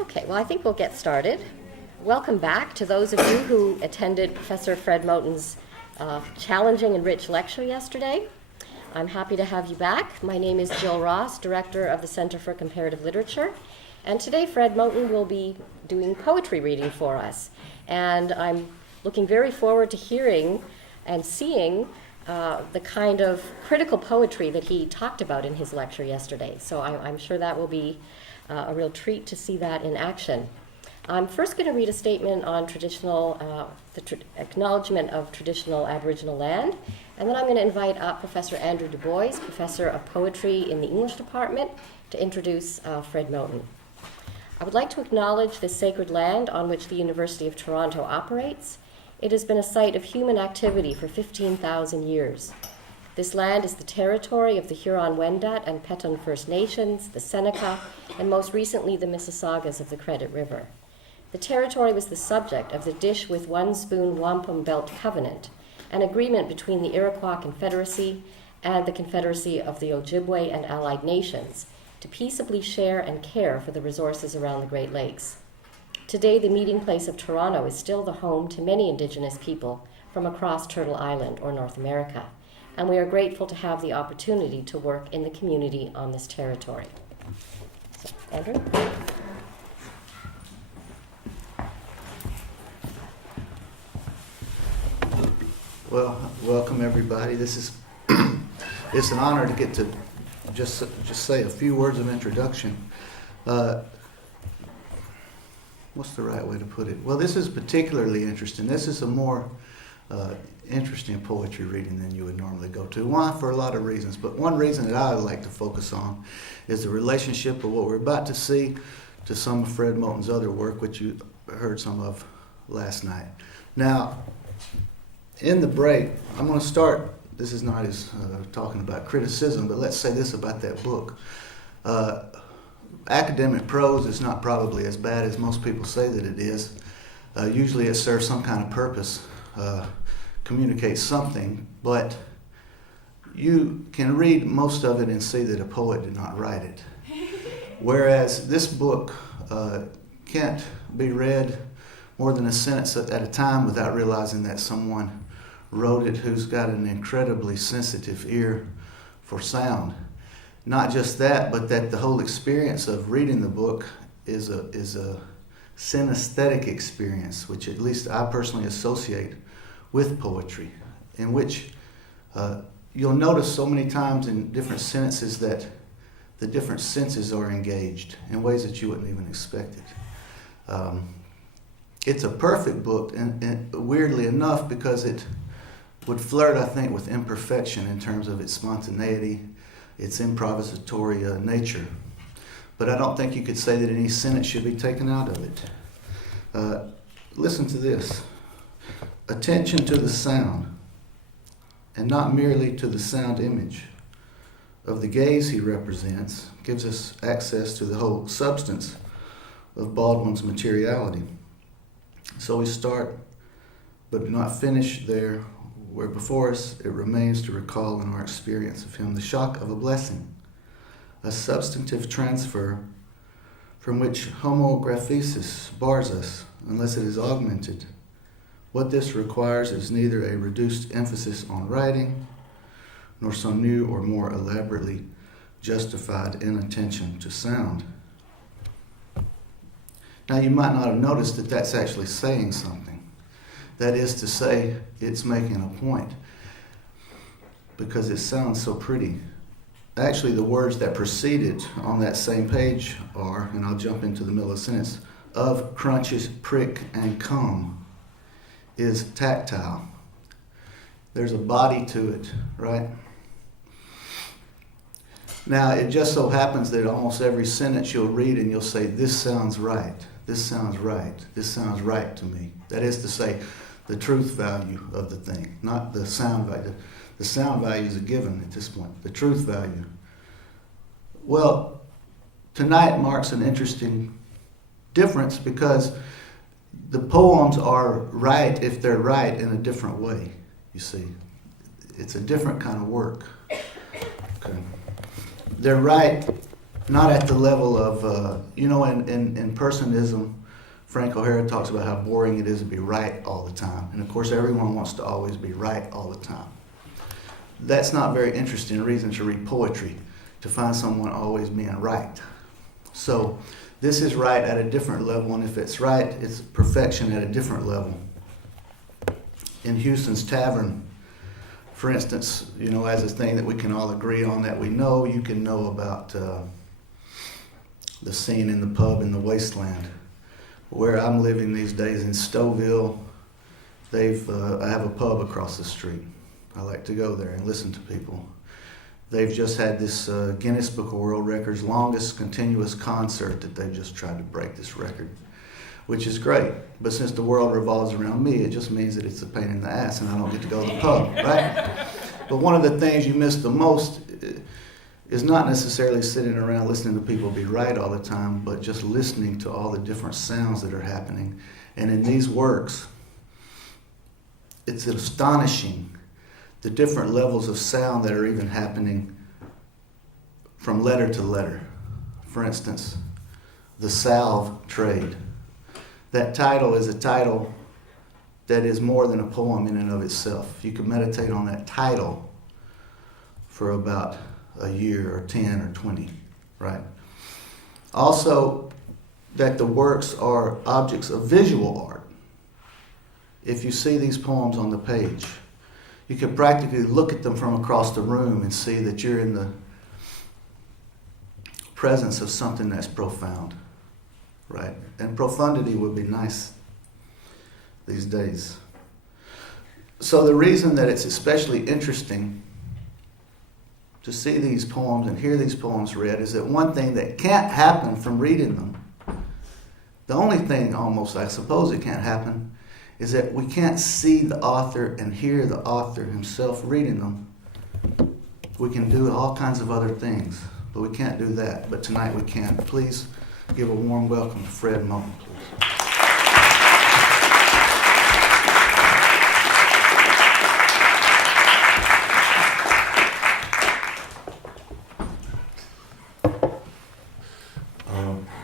Okay, well, I think we'll get started. Welcome back to those of you who attended Professor Fred Moten's challenging and rich lecture yesterday. I'm happy to have you back. My name is Jill Ross, Director of the Center for Comparative Literature, and today Fred Moten will be doing poetry reading for us. And I'm looking very forward to hearing and seeing the kind of critical poetry that he talked about in his lecture yesterday. So I'm sure that will be a real treat to see that in action. I'm first going to read a statement on acknowledgement of traditional Aboriginal land, and then I'm going to invite up Professor Andrew Du Bois, Professor of Poetry in the English Department, to introduce Fred Moten. I would like to acknowledge this sacred land on which the University of Toronto operates. It has been a site of human activity for 15,000 years. This land is the territory of the Huron-Wendat and Petun First Nations, the Seneca, and most recently the Mississaugas of the Credit River. The territory was the subject of the Dish with One Spoon Wampum Belt Covenant, an agreement between the Iroquois Confederacy and the Confederacy of the Ojibwe and Allied Nations to peaceably share and care for the resources around the Great Lakes. Today, the meeting place of Toronto is still the home to many Indigenous people from across Turtle Island or North America, and we are grateful to have the opportunity to work in the community on this territory. So, Andrew? Well, welcome everybody. This is it's an honor to get to just say a few words of introduction. What's the right way to put it? Well, this is particularly interesting. This is a more interesting poetry reading than you would normally go to. Why? For a lot of reasons. But one reason that I would like to focus on is the relationship of what we're about to see to some of Fred Moten's other work, which you heard some of last night. Now, in the break, I'm going to start, this is not as talking about criticism, but let's say this about that book. Academic prose is not probably as bad as most people say that it is. Usually it serves some kind of purpose, communicates something, but you can read most of it and see that a poet did not write it. Whereas this book can't be read more than a sentence at a time without realizing that someone wrote it who's got an incredibly sensitive ear for sound. Not just that, but that the whole experience of reading the book is a synesthetic experience, which at least I personally associate with poetry, in which you'll notice so many times in different sentences that the different senses are engaged in ways that you wouldn't even expect it. It's a perfect book, and weirdly enough, because it would flirt, I think, with imperfection in terms of its spontaneity, its improvisatory nature. But I don't think you could say that any sentence should be taken out of it. Listen to this. Attention to the sound, and not merely to the sound image of the gaze he represents, gives us access to the whole substance of Baldwin's materiality. So we start, but do not finish there, where before us it remains to recall in our experience of him the shock of a blessing, a substantive transfer from which homographesis bars us unless it is augmented. What this requires is neither a reduced emphasis on writing, nor some new or more elaborately justified inattention to sound. Now, you might not have noticed that that's actually saying something. That is to say, it's making a point, because it sounds so pretty. Actually, the words that preceded on that same page are, and I'll jump into the middle of the sentence, of crunches, prick, and come is tactile. There's a body to it, right? Now, it just so happens that almost every sentence you'll read and you'll say, this sounds right, this sounds right, this sounds right to me. That is to say, the truth value of the thing, not the sound value. The sound value is a given at this point, the truth value. Well, tonight marks an interesting difference because the poems are right if they're right in a different way, you see. It's a different kind of work. Okay. They're right not at the level of, in personism, Frank O'Hara talks about how boring it is to be right all the time. And of course, everyone wants to always be right all the time. That's not a very interesting reason to read poetry, to find someone always being right. So this is right at a different level, and if it's right, it's perfection at a different level. In Houston's Tavern, for instance, as a thing that we can all agree on that we know, you can know about the scene in the pub in the Wasteland. Where I'm living these days in Stouffville, I have a pub across the street. I like to go there and listen to people. They've just had this Guinness Book of World Records longest continuous concert that they've just tried to break this record, which is great. But since the world revolves around me, it just means that it's a pain in the ass and I don't get to go to the pub, right? But one of the things you miss the most is not necessarily sitting around listening to people be right all the time, but just listening to all the different sounds that are happening. And in these works, it's astonishing the different levels of sound that are even happening from letter to letter. For instance, the salve trade. That title is a title that is more than a poem in and of itself. You can meditate on that title for about a year or 10 or 20, right? Also, that the works are objects of visual art. If you see these poems on the page, you can practically look at them from across the room and see that you're in the presence of something that's profound, right? And profundity would be nice these days. So the reason that it's especially interesting to see these poems and hear these poems read is that one thing that can't happen from reading them, the only thing almost I suppose it can't happen, is that we can't see the author and hear the author himself reading them. We can do all kinds of other things, but we can't do that. But tonight we can. Please give a warm welcome to Fred Moten, please.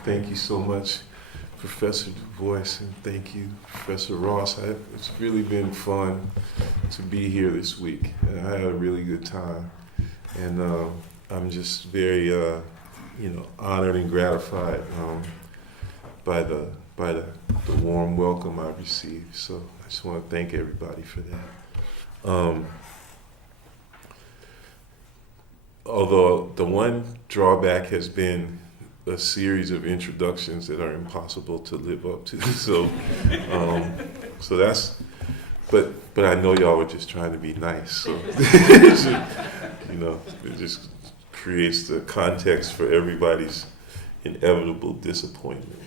Thank you so much, Professor Du Bois, and thank you, Professor Ross. It's really been fun to be here this week, and I had a really good time. And I'm just very, honored and gratified by the warm welcome I received. So I just want to thank everybody for that. Although the one drawback has been a series of introductions that are impossible to live up to. So that's, but I know y'all were just trying to be nice. So, it just creates the context for everybody's inevitable disappointment.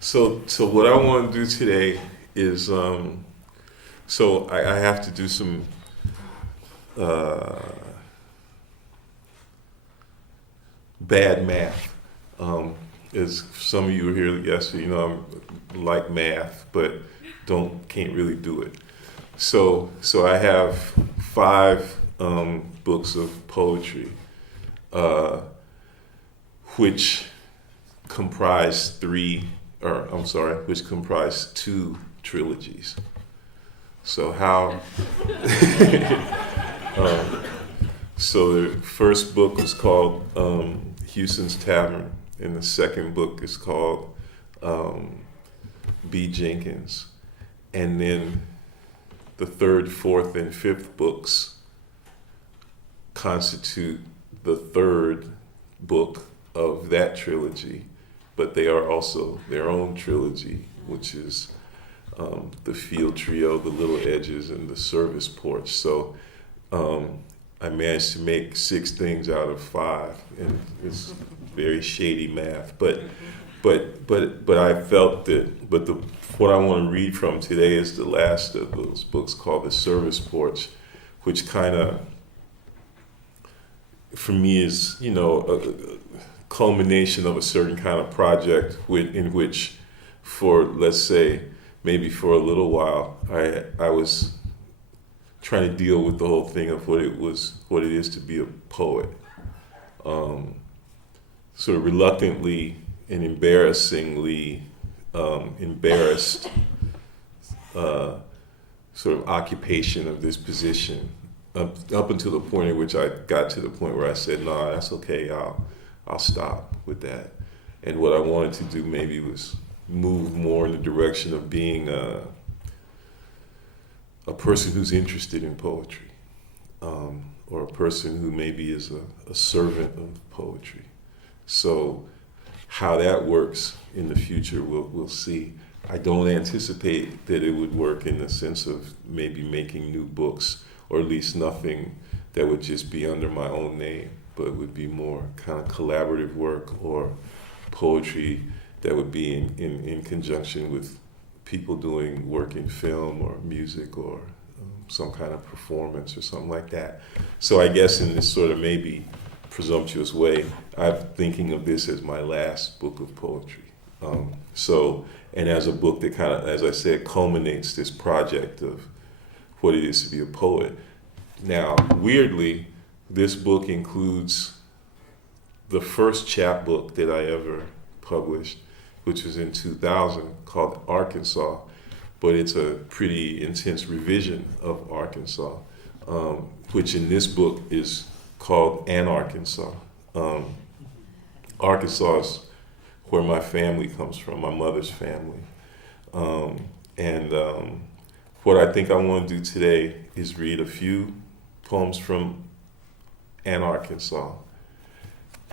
So what I want to do today is, so I have to do some, bad math. As some of you were here yesterday, I like math, but can't really do it. So I have 5 books of poetry, which comprise 2 trilogies. So how? So the first book is called Houston's Tavern, and the second book is called B. Jenkins. And then the 3rd, 4th, and 5th books constitute the 3rd book of that trilogy, but they are also their own trilogy, which is the Field Trio, the Little Edges, and the Service Porch. So I managed to make 6 things out of 5, and it's very shady math. But I felt that. What I want to read from today is the last of those books, called The Service Porch, which kind of, for me, is a culmination of a certain kind of project in which, for let's say maybe for a little while, I was trying to deal with the whole thing of what it is to be a poet, sort of reluctantly and embarrassingly embarrassed sort of occupation of this position up until the point at which I got to the point where I said, no, that's okay, I'll stop with that. And what I wanted to do maybe was move more in the direction of being a person who's interested in poetry, or a person who maybe is a servant of poetry. So how that works in the future, we'll see. I don't anticipate that it would work in the sense of maybe making new books, or at least nothing that would just be under my own name, but it would be more kind of collaborative work or poetry that would be in conjunction with people doing work in film or music or some kind of performance or something like that. So I guess in this sort of maybe presumptuous way, I'm thinking of this as my last book of poetry. And as a book that kind of, as I said, culminates this project of what it is to be a poet. Now, weirdly, this book includes the first chapbook that I ever published, which was in 2000, called Arkansas, but it's a pretty intense revision of Arkansas, which in this book is called An Arkansas. Arkansas is where my family comes from, my mother's family. What I think I want to do today is read a few poems from An Arkansas,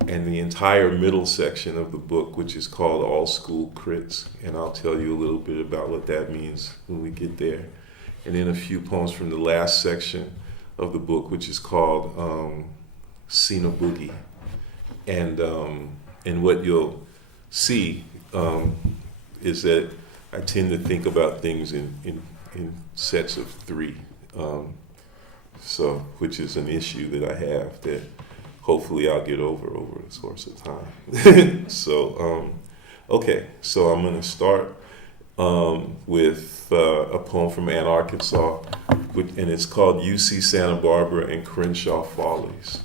and the entire middle section of the book, which is called All School Crits, and I'll tell you a little bit about what that means when we get there. And then a few poems from the last section of the book, which is called Sina Boogie. And what you'll see is that I tend to think about things in sets of three, which is an issue that I have that hopefully I'll get over the course of time. Okay, so I'm going to start with a poem from An Arkansas, and it's called UC Santa Barbara and Crenshaw Follies.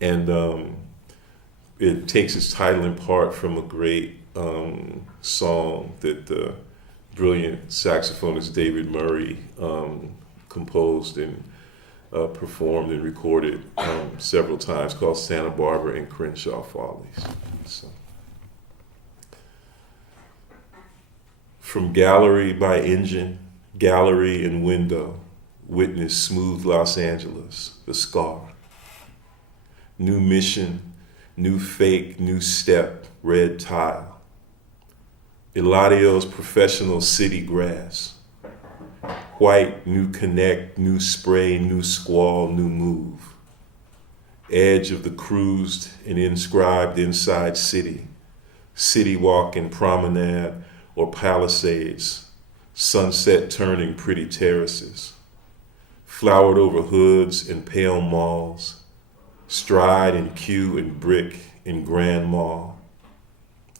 And it takes its title in part from a great song that the brilliant saxophonist David Murray composed and performed and recorded several times, called Santa Barbara and Crenshaw Follies. So. From gallery by engine, gallery and window, witness smooth Los Angeles, the scar. New mission, new fake, new step, red tile. Eladio's professional city grass. White, new connect, new spray, new squall, new move. Edge of the cruised and inscribed inside city. City walk and promenade or palisades. Sunset turning pretty terraces. Flowered over hoods and pale malls. Stride and queue and brick and grand mall.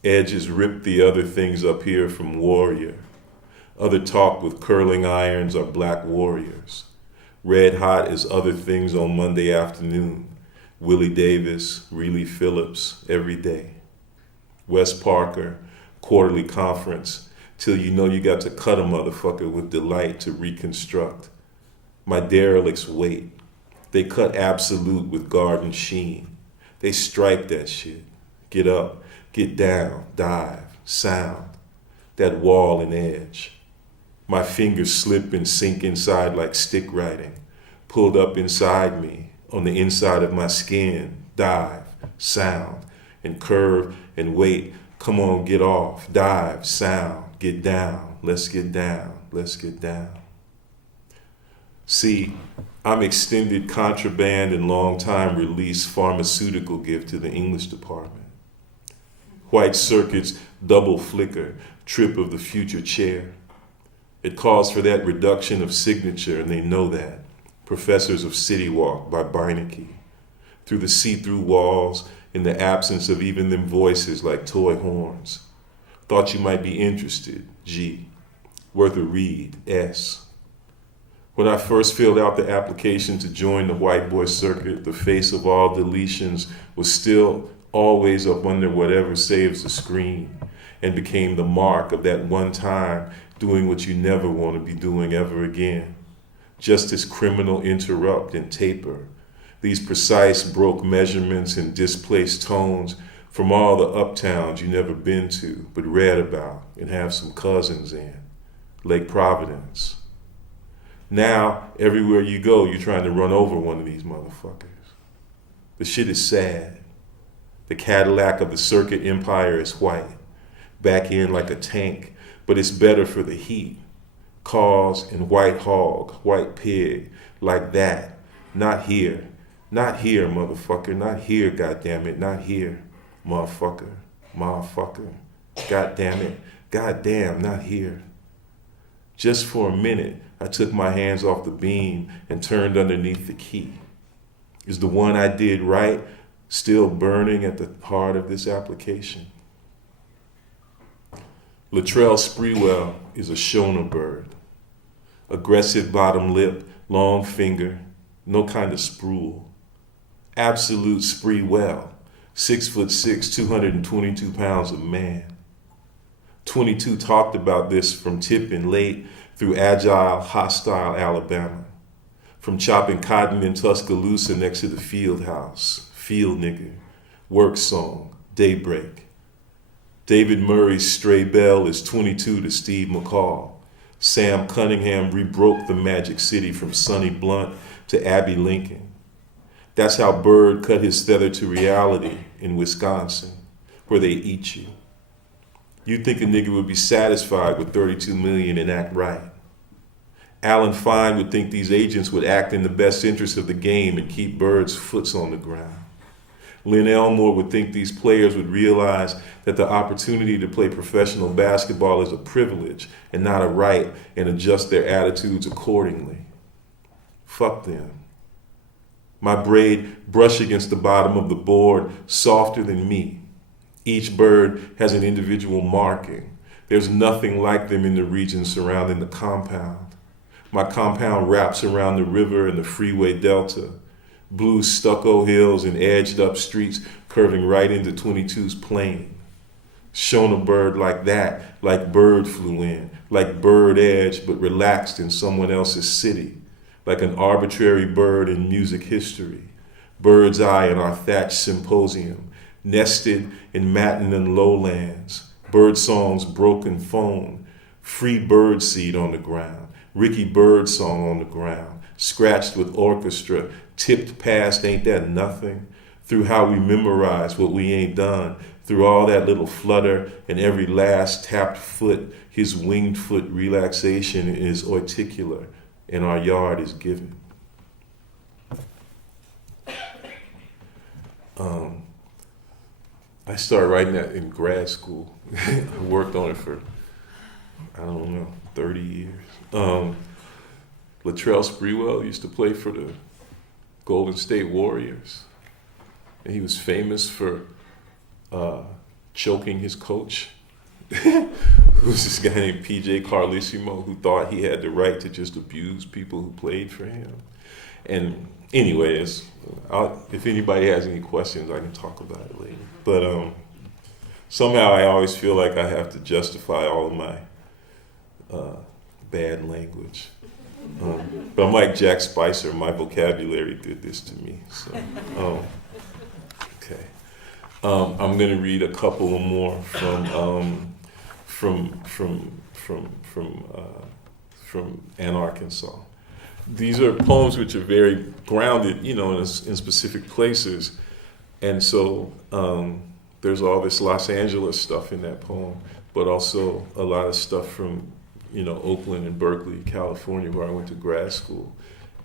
Edges rip the other things up here from warrior. Other talk with curling irons are black warriors. Red hot as other things on Monday afternoon. Willie Davis, Reilly Phillips, every day. Wes Parker, quarterly conference, till you know you got to cut a motherfucker with delight to reconstruct. My derelicts wait. They cut absolute with garden sheen. They stripe that shit. Get up, get down, dive, sound. That wall and edge. My fingers slip and sink inside like stick writing, pulled up inside me, on the inside of my skin, dive, sound, and curve and wait, come on, get off, dive, sound, get down, let's get down, let's get down. See, I'm extended contraband and long time release pharmaceutical gift to the English department. White circuits, double flicker, trip of the future chair. It calls for that reduction of signature, and they know that. Professors of City Walk by Beinecke. Through the see-through walls, in the absence of even them voices like toy horns. Thought you might be interested, G. Worth a read, S. When I first filled out the application to join the white boy circuit, the face of all deletions was still always up under whatever saves the screen, and became the mark of that one time doing what you never want to be doing ever again. Just as criminal interrupt and taper, these precise broke measurements and displaced tones from all the uptowns you never been to but read about and have some cousins in, Lake Providence. Now, everywhere you go, you're trying to run over one of these motherfuckers. The shit is sad. The Cadillac of the circuit empire is white, back in like a tank, but it's better for the heat. Cars and white hog, white pig, like that. Not here. Not here, motherfucker. Not here, goddammit. Not here, motherfucker. Motherfucker. Goddammit. Goddamn, not here. Just for a minute, I took my hands off the beam and turned underneath the key. Is the one I did right still burning at the heart of this application? Latrell Sprewell is a Shona bird. Aggressive bottom lip, long finger, no kind of sprawl. Absolute Sprewell, 6'6", 222 pounds of man. 22 talked about this from tipping late through agile, hostile Alabama. From chopping cotton in Tuscaloosa next to the field house, field nigger, work song, daybreak. David Murray's stray bell is 22 to Steve McCall. Sam Cunningham rebroke the Magic City from Sonny Blunt to Abby Lincoln. That's how Bird cut his tether to reality in Wisconsin, where they eat you. You'd think a nigga would be satisfied with 32 million and act right. Alan Fine would think these agents would act in the best interest of the game and keep Bird's foots on the ground. Lynn Elmore would think these players would realize that the opportunity to play professional basketball is a privilege and not a right, and adjust their attitudes accordingly. Fuck them. My braid brush against the bottom of the board, softer than me. Each bird has an individual marking. There's nothing like them in the region surrounding the compound. My compound wraps around the river and the freeway delta. Blue stucco hills and edged up streets curving right into 22's plane. Shona bird like that, like Bird flew in, like Bird Edge but relaxed in someone else's city, like an arbitrary bird in music history. Bird's eye in our thatched symposium, nested in Matinan lowlands, bird songs broken phone, free bird seed on the ground, Ricky Bird song on the ground, scratched with orchestra, tipped past ain't that nothing, through how we memorize what we ain't done, through all that little flutter and every last tapped foot, his winged foot relaxation is articular and our yard is given. I started writing that in grad school. I worked on it for, 30 years. Latrell Sprewell used to play for the Golden State Warriors. And he was famous for choking his coach, who was this guy named PJ Carlissimo, who thought he had the right to just abuse people who played for him. And anyways, if anybody has any questions, I can talk about it later. But somehow I always feel like I have to justify all of my bad language. But I'm like Jack Spicer, my vocabulary did this to me. So, okay. I'm going to read a couple of more from Ann Arkansas. These are poems which are very grounded, in specific places. And so there's all this Los Angeles stuff in that poem, but also a lot of stuff from, Oakland and Berkeley, California, where I went to grad school.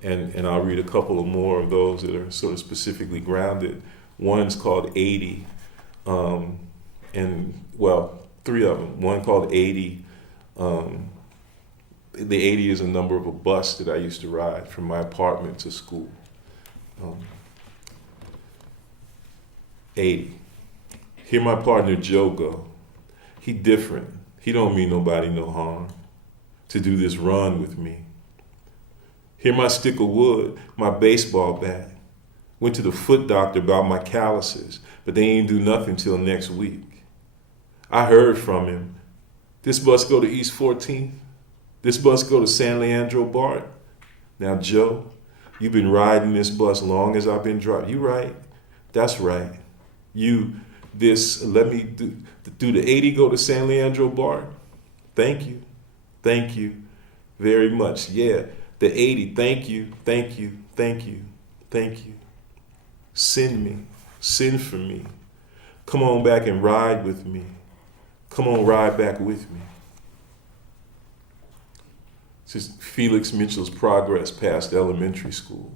And I'll read a couple of more of those that are sort of specifically grounded. One's called 80, three of them. One called 80. The 80 is a number of a bus that I used to ride from my apartment to school. 80. Hear my partner Joe go. He different. He don't mean nobody no harm. To do this run with me. Here my stick of wood, my baseball bat. Went to the foot doctor about my calluses, but they ain't do nothing till next week. I heard from him. This bus go to East 14th? This bus go to San Leandro Bart? Now, Joe, you've been riding this bus long as I've been driving. You right. That's right. Let me do the 80 go to San Leandro Bart? Thank you. Thank you very much. Yeah, the 80, thank you, thank you, thank you, thank you. Send for me. Come on back and ride with me. Come on, ride back with me. This is Felix Mitchell's progress past elementary school.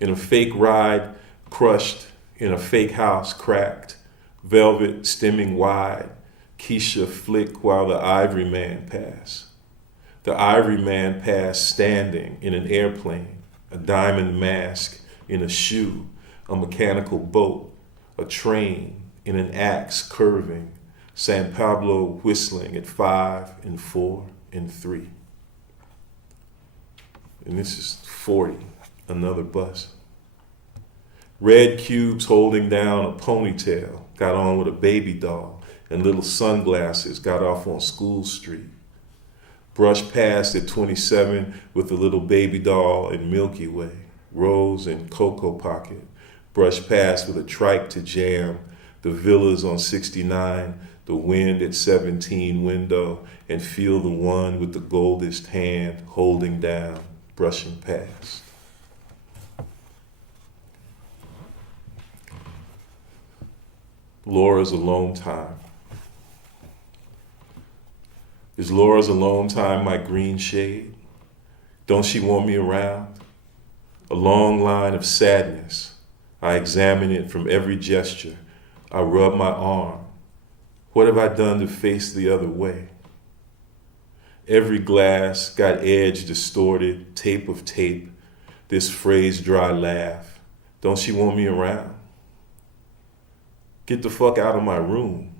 In a fake ride, crushed, in a fake house, cracked, velvet stemming wide, Keisha flick while the ivory man pass. The ivory man passed standing in an airplane, a diamond mask in a shoe, a mechanical boat, a train in an axe curving, San Pablo whistling at 5 and 4 and 3. And this is 40, another bus. Red cubes holding down a ponytail, got on with a baby doll, and little sunglasses got off on School Street. Brushed past at 27 with a little baby doll in Milky Way, Rose and Cocoa Pocket. Brushed past with a trike to jam, the villas on 69, the wind at 17 window, and feel the one with the goldest hand holding down, brushing past. Laura's alone time. Is Laura's alone time my green shade? Don't she want me around? A long line of sadness. I examine it from every gesture. I rub my arm. What have I done to face the other way? Every glass got edge distorted, tape of tape, this phrase dry laugh. Don't she want me around? Get the fuck out of my room.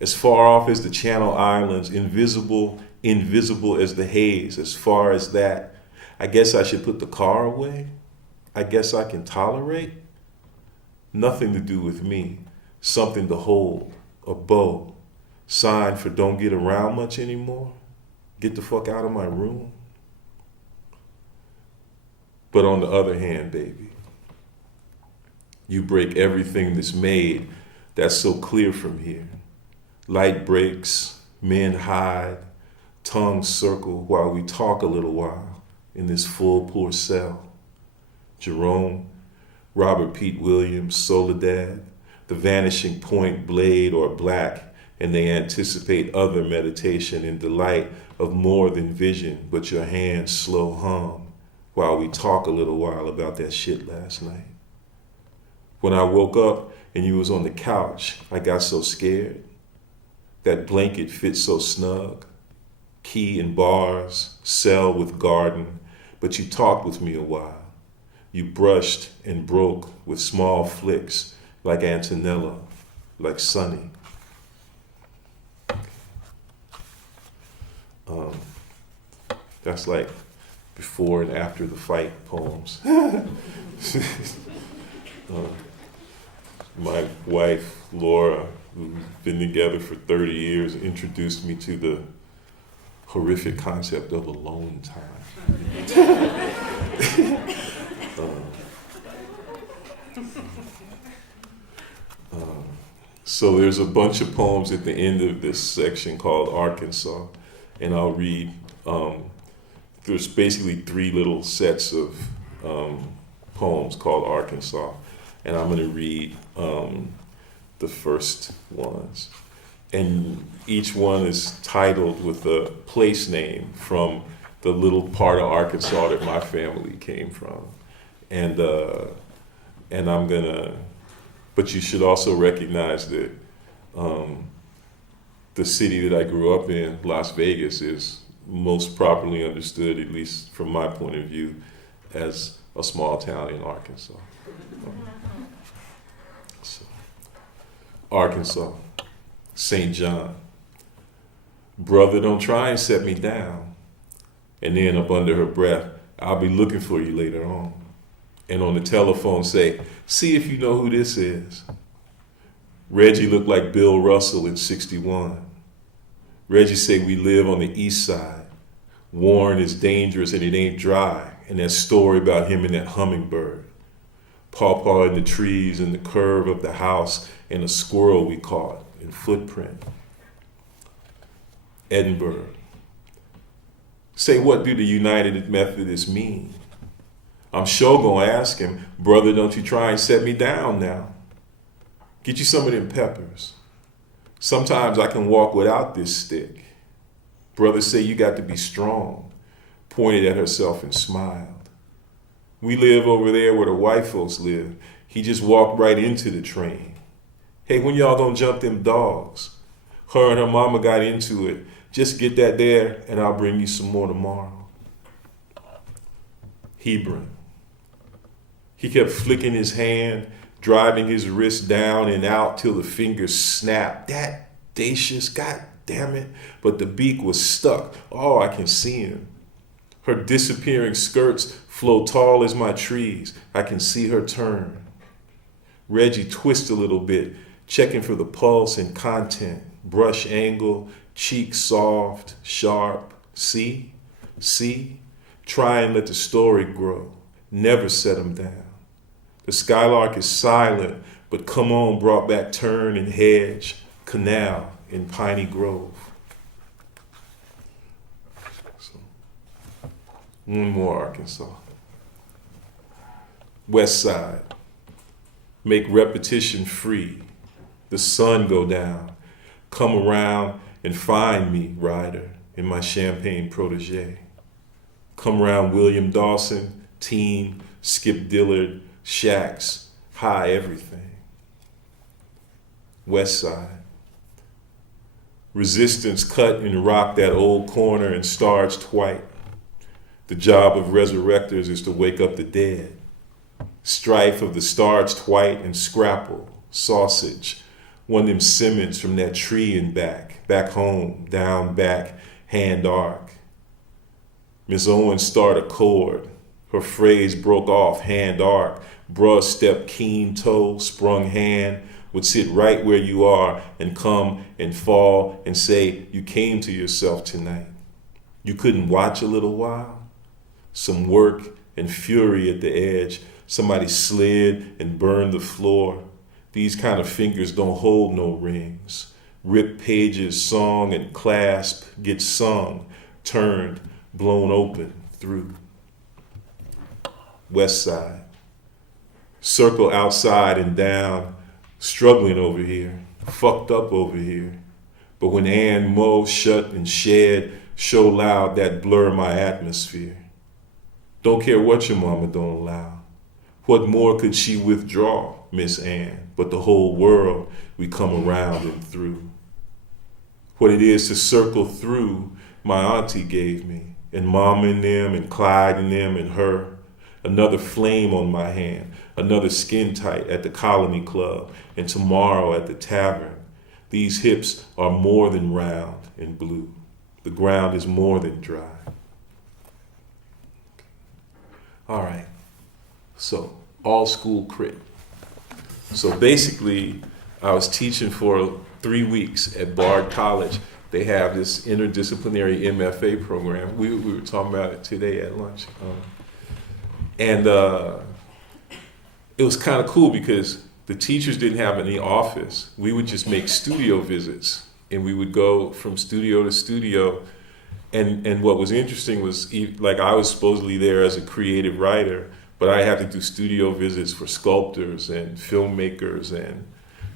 As far off as the Channel Islands, invisible as the haze, as far as that, I guess I should put the car away. I guess I can tolerate. Nothing to do with me, something to hold, a bow, sign for don't get around much anymore. Get the fuck out of my room. But on the other hand, baby, you break everything that's made that's so clear from here. Light breaks, men hide, tongues circle while we talk a little while in this full poor cell. Jerome, Robert Pete Williams, Soledad, the vanishing point, blade or black, and they anticipate other meditation in delight of more than vision, but your hands slow hum while we talk a little while about that shit last night. When I woke up and you was on the couch, I got so scared. That blanket fit so snug. Key and bars, cell with garden, but you talked with me a while. You brushed and broke with small flicks like Antonella, like Sunny. That's like before and after the fight poems. My wife, Laura, who's been together for 30 years, introduced me to the horrific concept of alone time. So there's a bunch of poems at the end of this section called Arkansas, and I'll read, there's basically 3 little sets of poems called Arkansas, and I'm gonna read the first ones. And each one is titled with a place name from the little part of Arkansas that my family came from. And I'm gonna, but you should also recognize that the city that I grew up in, Las Vegas, is most properly understood, at least from my point of view, as a small town in Arkansas. So, Arkansas, St. John. Brother, don't try and set me down. And then up under her breath, I'll be looking for you later on. And on the telephone say, see if you know who this is. Reggie looked like Bill Russell in 61. Reggie say we live on the east side. Warren is dangerous and it ain't dry. And that story about him and that hummingbird. Pawpaw in the trees and the curve of the house and a squirrel we caught in footprint. Edinburgh. Say, what do the United Methodists mean? I'm sure gonna ask him, brother, don't you try and set me down now. Get you some of them peppers. Sometimes I can walk without this stick. Brother say you got to be strong. Pointed at herself and smiled. We live over there where the white folks live. He just walked right into the train. Hey, when y'all gonna jump them dogs? Her and her mama got into it. Just get that there and I'll bring you some more tomorrow. Hebron. He kept flicking his hand, driving his wrist down and out till the fingers snapped. That audacious, god damn it. But the beak was stuck. Oh, I can see him. Her disappearing skirts flow tall as my trees. I can see her turn. Reggie twists a little bit, checking for the pulse and content. Brush angle, cheek soft, sharp. See? Try and let the story grow. Never set him down. The skylark is silent, but come on brought back turn and hedge, canal in Piney Grove. So, one more Arkansas. West Side. Make repetition free. The sun go down. Come around and find me, rider, in my champagne protege. Come around William Dawson, Team, Skip Dillard, Shacks, high everything. West Side. Resistance cut and rocked that old corner and starched white. The job of resurrectors is to wake up the dead. Strife of the starched white and scrapple, sausage, one of them Simmons from that tree and back home, down back, hand arc. Miss Owens start a chord. Her phrase broke off, hand arc. Bruh step, keen toe, sprung hand, would sit right where you are and come and fall and say, you came to yourself tonight. You couldn't watch a little while? Some work and fury at the edge. Somebody slid and burned the floor. These kind of fingers don't hold no rings. Rip pages, song and clasp, get sung, turned, blown open, through. West Side. Circle outside and down, struggling over here, fucked up over here. But when Ann Moe shut and shed, show loud that blur my atmosphere. Don't care what your mama don't allow. What more could she withdraw, Miss Ann, but the whole world we come around and through. What it is to circle through, my auntie gave me, and Mama and them, and Clyde and them, and her. Another flame on my hand, another skin tight at the Colony Club, and tomorrow at the tavern. These hips are more than round and blue. The ground is more than dry. All right, so all school crit. So basically, I was teaching for 3 weeks at Bard College. They have this interdisciplinary MFA program. We were talking about it today at lunch. And it was kind of cool because the teachers didn't have any office. We would just make studio visits, and we would go from studio to studio. And what was interesting was, like, I was supposedly there as a creative writer, but I had to do studio visits for sculptors and filmmakers. And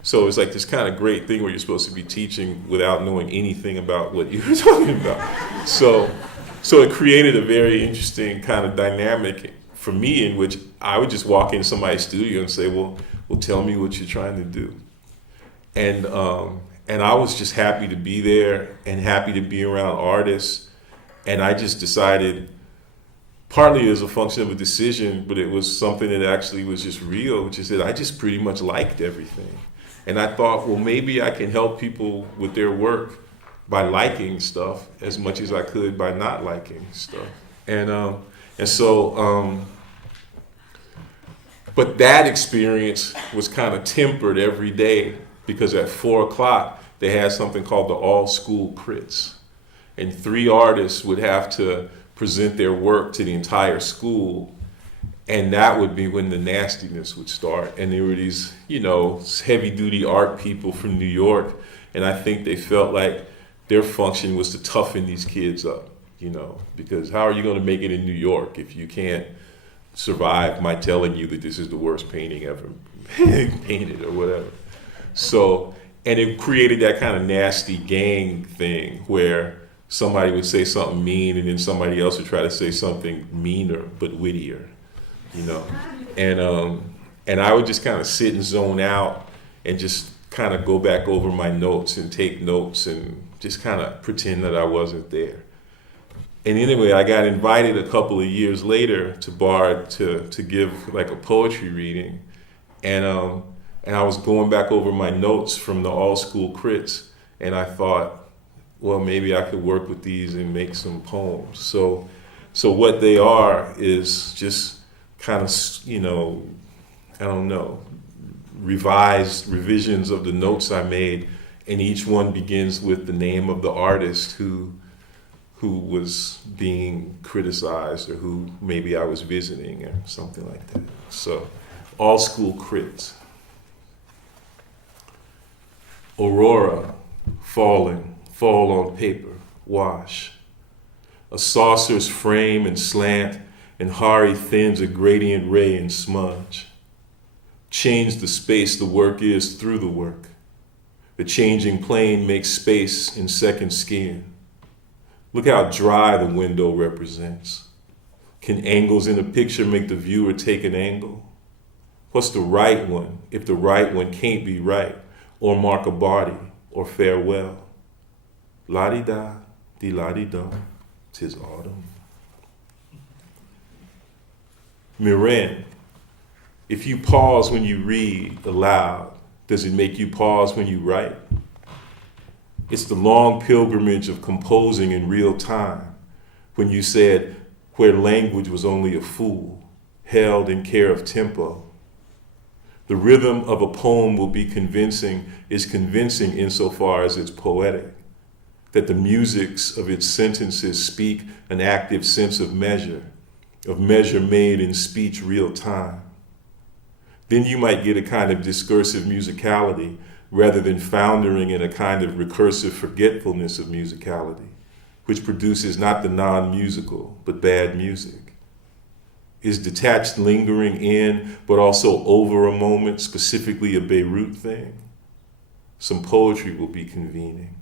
so it was like this kind of great thing where you're supposed to be teaching without knowing anything about what you were talking about. So it created a very interesting kind of dynamic for me, in which I would just walk into somebody's studio and say, well, tell me what you're trying to do. And I was just happy to be there and happy to be around artists. And I just decided, partly as a function of a decision, but it was something that actually was just real, which is that I just pretty much liked everything. And I thought, well, maybe I can help people with their work by liking stuff as much as I could by not liking stuff. But that experience was kind of tempered every day because at 4:00 they had something called the all school crits. And 3 artists would have to present their work to the entire school. And that would be when the nastiness would start. And there were these, heavy duty art people from New York. And I think they felt like their function was to toughen these kids up, because how are you going to make it in New York if you can't survive my telling you that this is the worst painting ever painted or whatever. So, and it created that kind of nasty gang thing where somebody would say something mean and then somebody else would try to say something meaner but wittier, and I would just kind of sit and zone out and just kind of go back over my notes and take notes and just kind of pretend that I wasn't there. And anyway, I got invited a couple of years later to Bard to give like a poetry reading, and I was going back over my notes from the all school crits, and I thought, well, maybe I could work with these and make some poems. So what they are is just kind of, revisions of the notes I made, and each one begins with the name of the artist who was being criticized or who maybe I was visiting or something like that. So, all school crits. Aurora, falling, fall on paper, wash. A saucer's frame and slant, and Hari thins a gradient ray and smudge. Change the space the work is through the work. The changing plane makes space in second skin. Look how dry the window represents. Can angles in a picture make the viewer take an angle? What's the right one if the right one can't be right, or mark a body, or farewell? La-di-da, di-la-di-da, 'tis autumn. Miren, if you pause when you read aloud, does it make you pause when you write? It's the long pilgrimage of composing in real time, when you said, where language was only a fool, held in care of tempo. The rhythm of a poem will be convincing insofar as it's poetic, that the musics of its sentences speak an active sense of measure made in speech real time. Then you might get a kind of discursive musicality rather than foundering in a kind of recursive forgetfulness of musicality, which produces not the non-musical, but bad music. Is detached lingering in, but also over a moment, specifically a Beirut thing? Some poetry will be convening.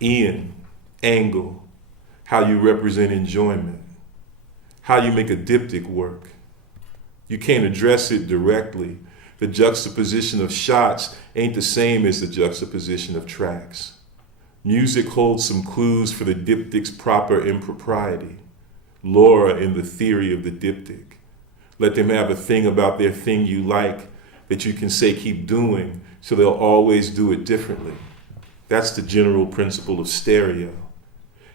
Ian, angle, how you represent enjoyment, how you make a diptych work. You can't address it directly. The juxtaposition of shots ain't the same as the juxtaposition of tracks. Music holds some clues for the diptych's proper impropriety. Laura in the theory of the diptych. Let them have a thing about their thing you like that you can say keep doing, so they'll always do it differently. That's the general principle of stereo.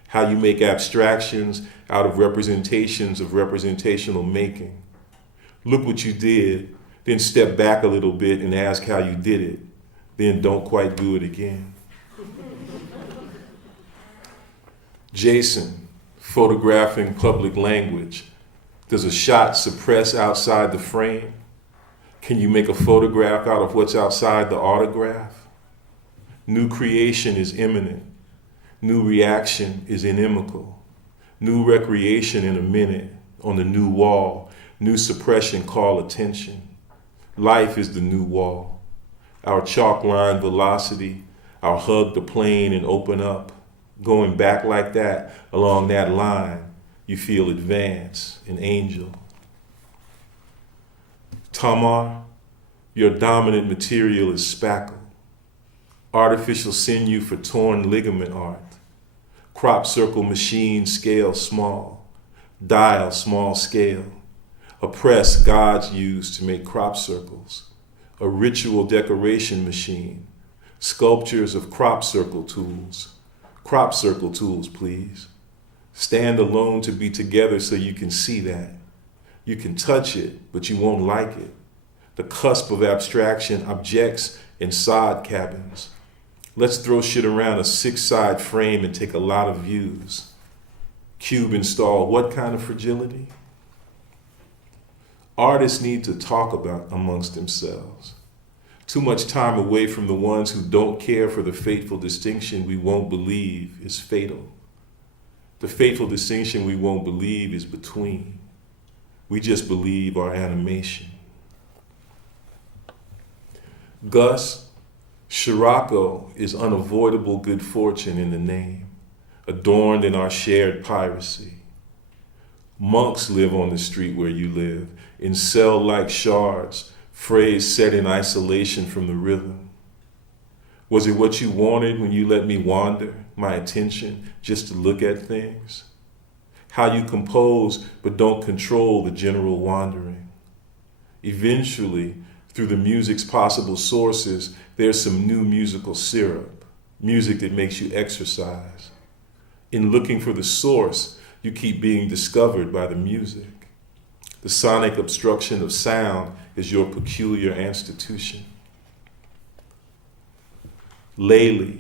How you make abstractions out of representations of representational making. Look what you did, then step back a little bit and ask how you did it, then don't quite do it again. Jason, photographing public language. Does a shot suppress outside the frame? Can you make a photograph out of what's outside the autograph? New creation is imminent. New reaction is inimical. New recreation in a minute on the new wall. New suppression call attention. Life is the new wall. Our chalk line velocity, our hug the plane and open up. Going back like that, along that line, you feel advance, an angel. Tamar, your dominant material is spackle. Artificial sinew for torn ligament art. Crop circle machine scale small. Dial small scale. A press gods use to make crop circles. A ritual decoration machine. Sculptures of crop circle tools. Crop circle tools, please. Stand alone to be together so you can see that. You can touch it, but you won't like it. The cusp of abstraction, objects in sod cabins. Let's throw shit around a 6-side frame and take a lot of views. Cube install what kind of fragility? Artists need to talk about amongst themselves. Too much time away from the ones who don't care for the fateful distinction we won't believe is fatal. The fateful distinction we won't believe is between. We just believe our animation. Gus, Scirocco is unavoidable good fortune in the name, adorned in our shared piracy. Monks live on the street where you live, in cell-like shards, phrase set in isolation from the rhythm. Was it what you wanted when you let me wander, my attention, just to look at things? How you compose but don't control the general wandering. Eventually, through the music's possible sources, there's some new musical syrup, music that makes you exercise. In looking for the source, you keep being discovered by the music. The sonic obstruction of sound is your peculiar institution. Layli,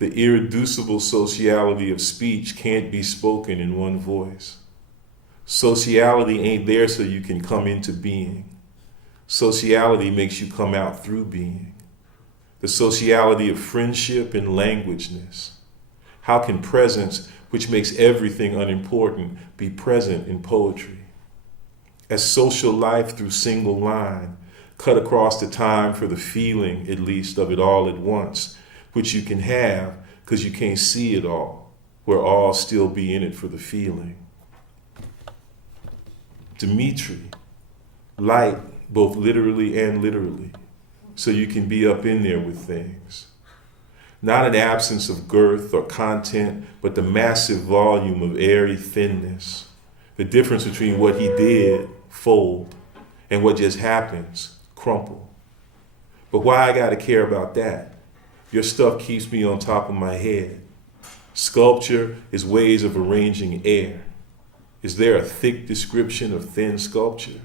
the irreducible sociality of speech can't be spoken in one voice. Sociality ain't there so you can come into being. Sociality makes you come out through being. The sociality of friendship and languageness. How can presence, which makes everything unimportant, be present in poetry? As social life through single line, cut across the time for the feeling, at least, of it all at once, which you can have because you can't see it all, where all still be in it for the feeling. Dimitri, light, both literally and literally, so you can be up in there with things. Not an absence of girth or content, but the massive volume of airy thinness. The difference between what he did, fold, and what just happens, crumple. But why I gotta care about that? Your stuff keeps me on top of my head. Sculpture is ways of arranging air. Is there a thick description of thin sculpture?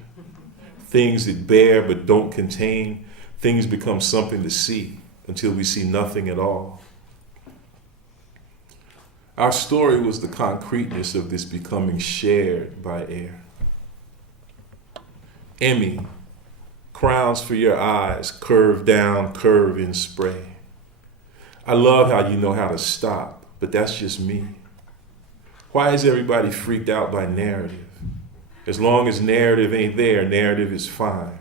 Things that bear but don't contain, things become something to see until we see nothing at all. Our story was the concreteness of this becoming shared by air. Emmy, crowns for your eyes, curve down, curve in spray. I love how you know how to stop, but that's just me. Why is everybody freaked out by narrative? As long as narrative ain't there, narrative is fine.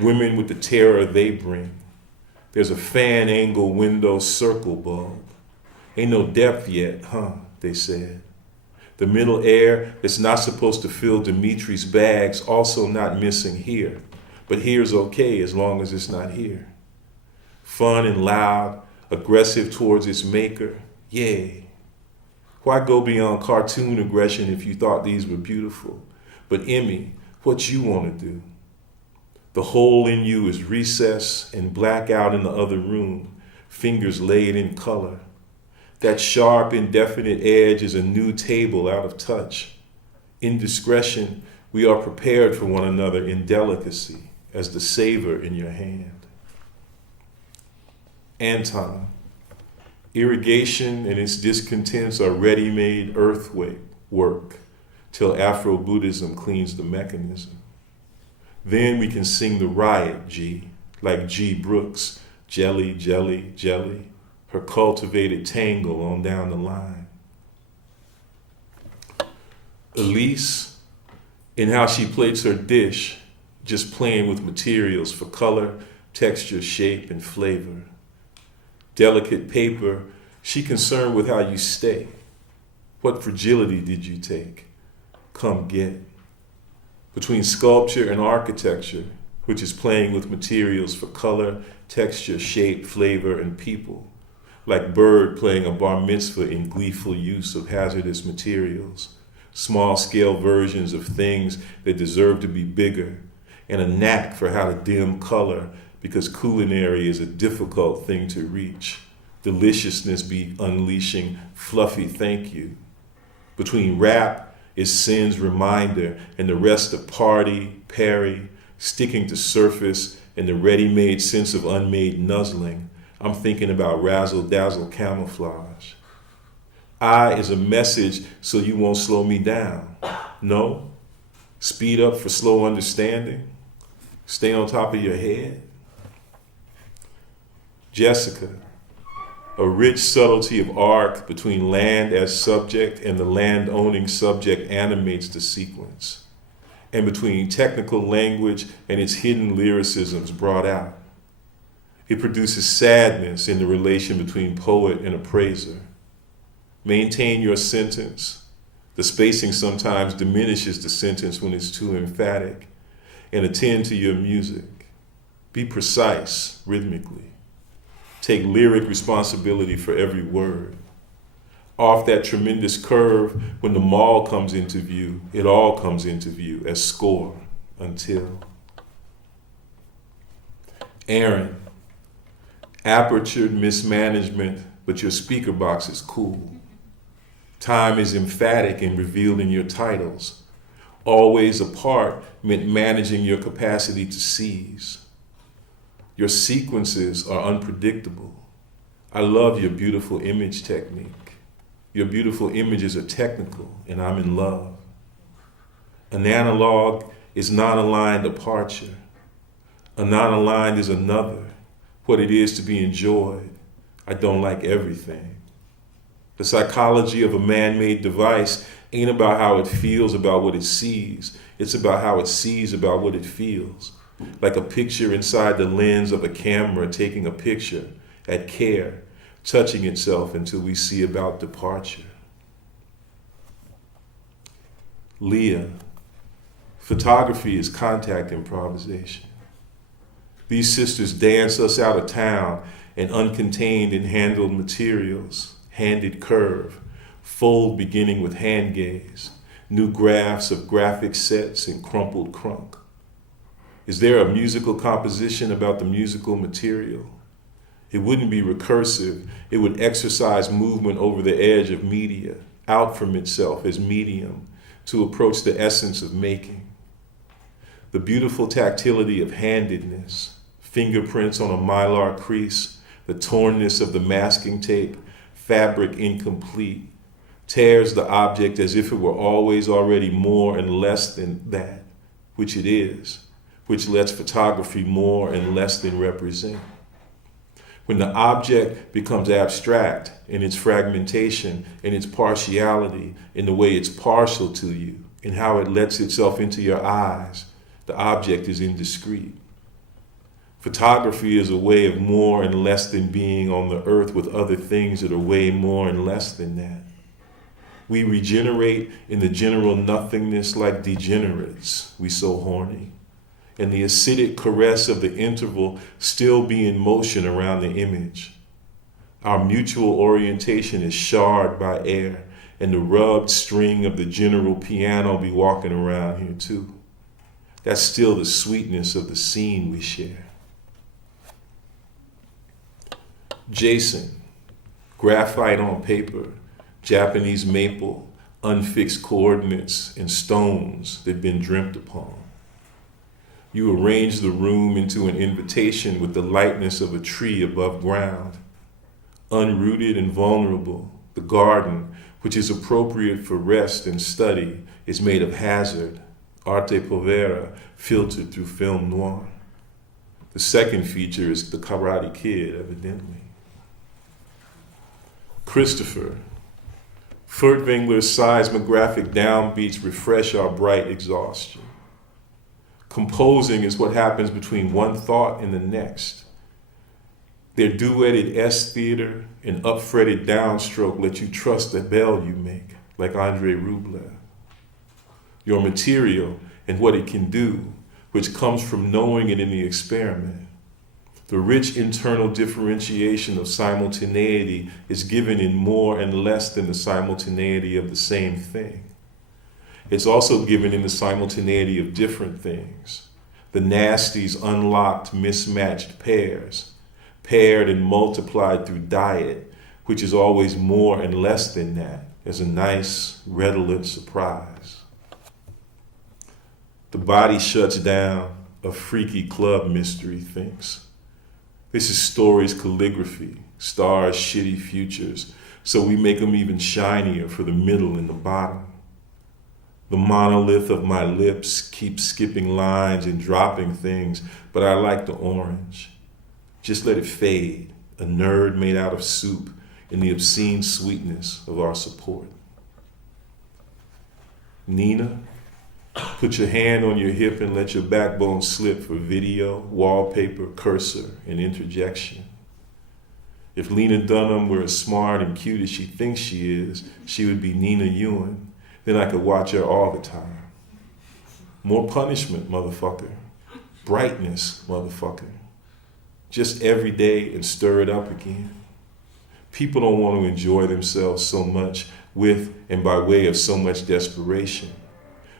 Women with the terror they bring. There's a fan angle window circle bulb. Ain't no depth yet, huh, they said. The middle air that's not supposed to fill Dimitri's bags also not missing here. But here's okay as long as it's not here. Fun and loud, aggressive towards its maker, yay. Why go beyond cartoon aggression if you thought these were beautiful? But Emmy, what you want to do? The hole in you is recess and blackout in the other room, fingers laid in color. That sharp, indefinite edge is a new table out of touch. In discretion, we are prepared for one another in delicacy as the savor in your hand. Anton, irrigation and its discontents are ready-made earthquake work till Afro-Buddhism cleans the mechanism. Then we can sing the riot, G, like G. Brooks, jelly, jelly, jelly, her cultivated tangle on down the line. Elise, in how she plates her dish, just playing with materials for color, texture, shape, and flavor. Delicate paper, she concerned with how you stay. What fragility did you take? Come get. Between sculpture and architecture, which is playing with materials for color, texture, shape, flavor, and people. Like Bird playing a bar mitzvah in gleeful use of hazardous materials, small-scale versions of things that deserve to be bigger, and a knack for how to dim color because culinary is a difficult thing to reach. Deliciousness be unleashing fluffy thank you. Between rap is sin's reminder and the rest of party, parry, sticking to surface and the ready-made sense of unmade nuzzling. I'm thinking about razzle-dazzle camouflage. I is a message so you won't slow me down. No? Speed up for slow understanding? Stay on top of your head? Jessica, a rich subtlety of arc between land as subject and the land-owning subject animates the sequence, and between technical language and its hidden lyricisms brought out. It produces sadness in the relation between poet and appraiser. Maintain your sentence. The spacing sometimes diminishes the sentence when it's too emphatic, and attend to your music. Be precise rhythmically. Take lyric responsibility for every word. Off that tremendous curve, when the mall comes into view, it all comes into view as score until. Aaron, apertured mismanagement, but your speaker box is cool. Time is emphatic and revealed in your titles. Always apart meant managing your capacity to seize. Your sequences are unpredictable. I love your beautiful image technique. Your beautiful images are technical, and I'm in love. An analog is non-aligned departure. A non-aligned is another, what it is to be enjoyed. I don't like everything. The psychology of a man-made device ain't about how it feels about what it sees. It's about how it sees about what it feels. Like a picture inside the lens of a camera taking a picture at care, touching itself until we see about departure. Leah, photography is contact improvisation. These sisters dance us out of town and uncontained and handled materials, handed curve, fold beginning with hand gaze, new graphs of graphic sets and crumpled crunk. Is there a musical composition about the musical material? It wouldn't be recursive. It would exercise movement over the edge of media, out from itself as medium, to approach the essence of making. The beautiful tactility of handedness, fingerprints on a mylar crease, the tornness of the masking tape, fabric incomplete, tears the object as if it were always already more and less than that, which it is, which lets photography more and less than represent. When the object becomes abstract in its fragmentation, in its partiality, in the way it's partial to you, in how it lets itself into your eyes, the object is indiscrete. Photography is a way of more and less than being on the earth with other things that are way more and less than that. We regenerate in the general nothingness like degenerates, we so horny. And the acidic caress of the interval still be in motion around the image. Our mutual orientation is shard by air, and the rubbed string of the general piano be walking around here too. That's still the sweetness of the scene we share. Jason, graphite on paper, Japanese maple, unfixed coordinates, and stones that been dreamt upon. You arrange the room into an invitation with the lightness of a tree above ground. Unrooted and vulnerable, the garden, which is appropriate for rest and study, is made of hazard, arte povera, filtered through film noir. The second feature is the Karate Kid, evidently. Christopher, Furtwängler's seismographic downbeats refresh our bright exhaustion. Composing is what happens between one thought and the next. Their duetted S theater and up-fretted downstroke let you trust the bell you make, like Andrei Rublev. Your material and what it can do, which comes from knowing it in the experiment. The rich internal differentiation of simultaneity is given in more and less than the simultaneity of the same thing. It's also given in the simultaneity of different things, The nasties unlocked mismatched pairs, paired and multiplied through diet, which is always more and less than that, as a nice, redolent surprise. The body shuts down, a freaky club mystery thinks. This is story's calligraphy, stars' shitty futures, so we make them even shinier for the middle and the bottom. The monolith of my lips keeps skipping lines and dropping things, but I like the orange. Just let it fade, a nerd made out of soup, in the obscene sweetness of our support. Nina, put your hand on your hip and let your backbone slip for video, wallpaper, cursor, and interjection. If Lena Dunham were as smart and cute as she thinks she is, she would be Nina Ewan. Then I could watch her all the time. More punishment, motherfucker. Brightness, motherfucker. Just every day and stir it up again. People don't want to enjoy themselves so much with and by way of so much desperation.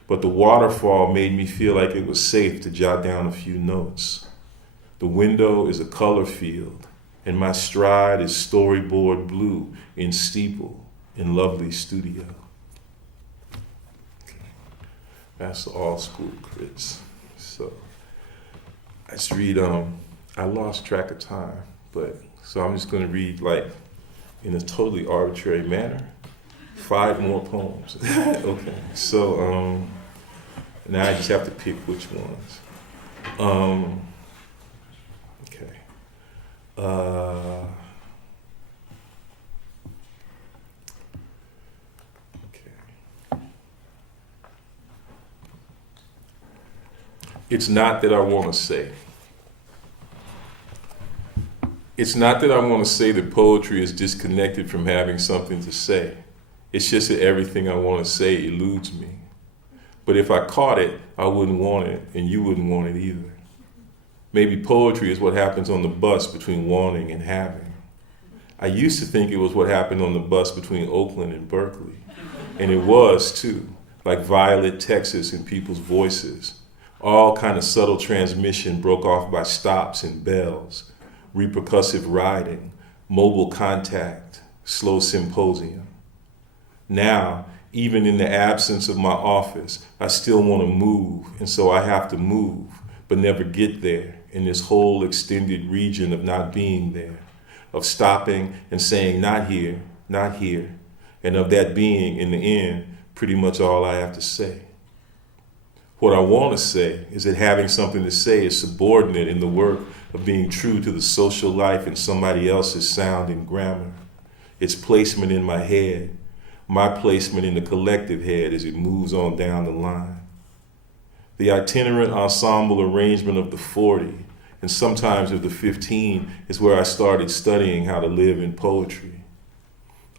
But the waterfall made me feel like it was safe to jot down a few notes. The window is a color field, and my stride is storyboard blue in steeple in lovely studio. Okay. That's the all school crits. So let's read, I lost track of time, so I'm just gonna read in a totally arbitrary manner, 5 more poems. Okay, so now I just have to pick which ones. Okay. Okay. It's not that I want to say. It's not that I want to say that poetry is disconnected from having something to say. It's just that everything I want to say eludes me. But if I caught it, I wouldn't want it, and you wouldn't want it either. Maybe poetry is what happens on the bus between wanting and having. I used to think it was what happened on the bus between Oakland and Berkeley. And it was too, like violet Texas in people's voices. All kind of subtle transmission broke off by stops and bells, repercussive riding, mobile contact, slow symposium. Now, even in the absence of my office, I still want to move, and so I have to move, but never get there in this whole extended region of not being there, of stopping and saying, not here, and of that being, in the end, pretty much all I have to say. What I want to say is that having something to say is subordinate in the work of being true to the social life in somebody else's sound and grammar, its placement in my head, my placement in the collective head as it moves on down the line. The itinerant ensemble arrangement of the 40, and sometimes of the 15, is where I started studying how to live in poetry.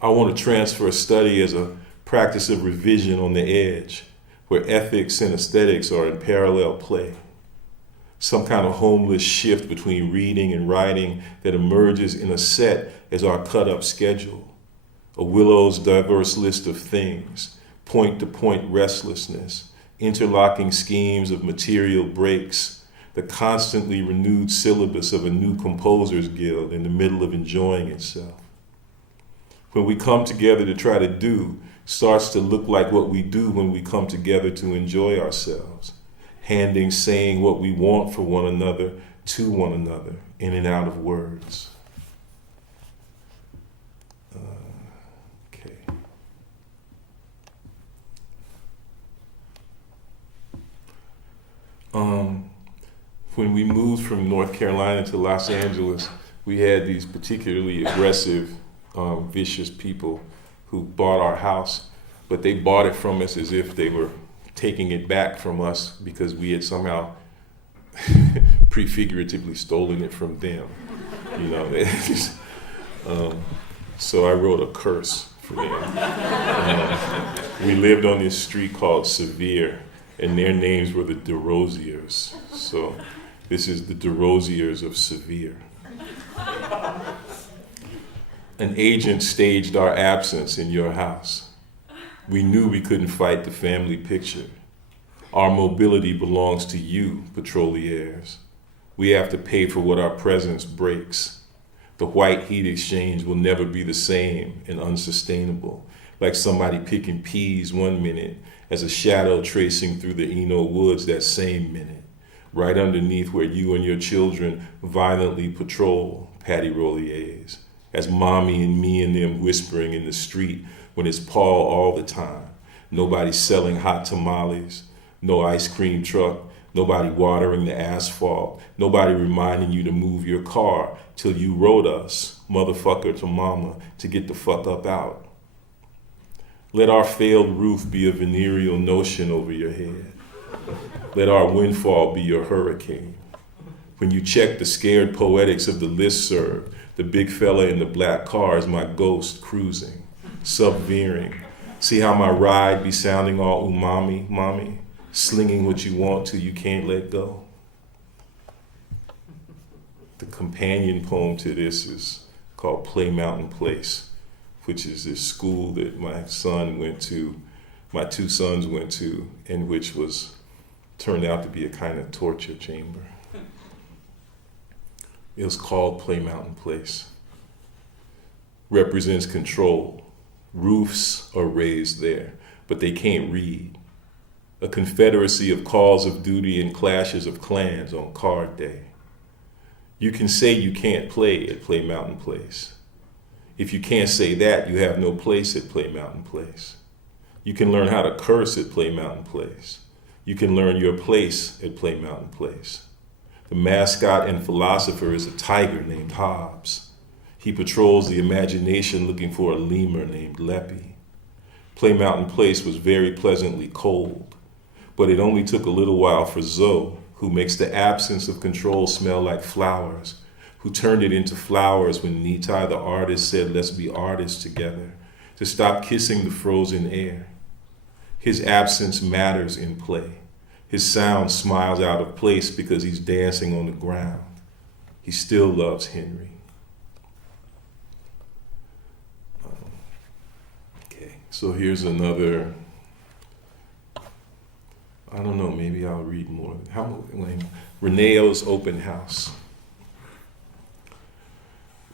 I want to transfer study as a practice of revision on the edge, where ethics and aesthetics are in parallel play. Some kind of homeless shift between reading and writing that emerges in a set as our cut-up schedule. A willow's diverse list of things, point-to-point restlessness, interlocking schemes of material breaks, the constantly renewed syllabus of a new composers guild in the middle of enjoying itself. When we come together to try to do, starts to look like what we do when we come together to enjoy ourselves, handing saying what we want for one another to one another, in and out of words. Okay. When we moved from North Carolina to Los Angeles, we had these particularly aggressive, vicious people who bought our house, but they bought it from us as if they were taking it back from us because we had somehow prefiguratively stolen it from them. You know, so I wrote a curse for them. We lived on this street called Severe, and their names were the DeRosiers. So this is the DeRosiers of Severe. An agent staged our absence in your house. We knew we couldn't fight the family picture. Our mobility belongs to you, petroliers. We have to pay for what our presence breaks. The white heat exchange will never be the same and unsustainable, like somebody picking peas one minute as a shadow tracing through the Eno woods that same minute, right underneath where you and your children violently patrol, patty rolliers, as mommy and me and them whispering in the street when it's Paul all the time. Nobody selling hot tamales, no ice cream truck, nobody watering the asphalt, nobody reminding you to move your car till you wrote us, motherfucker to mama, to get the fuck up out. Let our failed roof be a venereal notion over your head. Let our windfall be your hurricane. When you check the scared poetics of the listserv, the big fella in the black car is my ghost cruising, sub-veering. See how my ride be sounding all umami, mommy? Slinging what you want till you can't let go. The companion poem to this is called Play Mountain Place, which is this school that my two sons went to, and which turned out to be a kind of torture chamber. It was called Play Mountain Place. Represents control. Roofs are raised there, but they can't read. A confederacy of calls of duty and clashes of clans on card day. You can say you can't play at Play Mountain Place. If you can't say that, you have no place at Play Mountain Place. You can learn how to curse at Play Mountain Place. You can learn your place at Play Mountain Place. The mascot and philosopher is a tiger named Hobbs. He patrols the imagination looking for a lemur named Leppy. Play Mountain Place was very pleasantly cold, but it only took a little while for Zoe, who makes the absence of control smell like flowers, who turned it into flowers when Nitai the artist said, let's be artists together, to stop kissing the frozen air. His absence matters in play. His sound smiles out of place because he's dancing on the ground. He still loves Henry. Okay, so here's another, I don't know, maybe I'll read more. Reneo's Open House.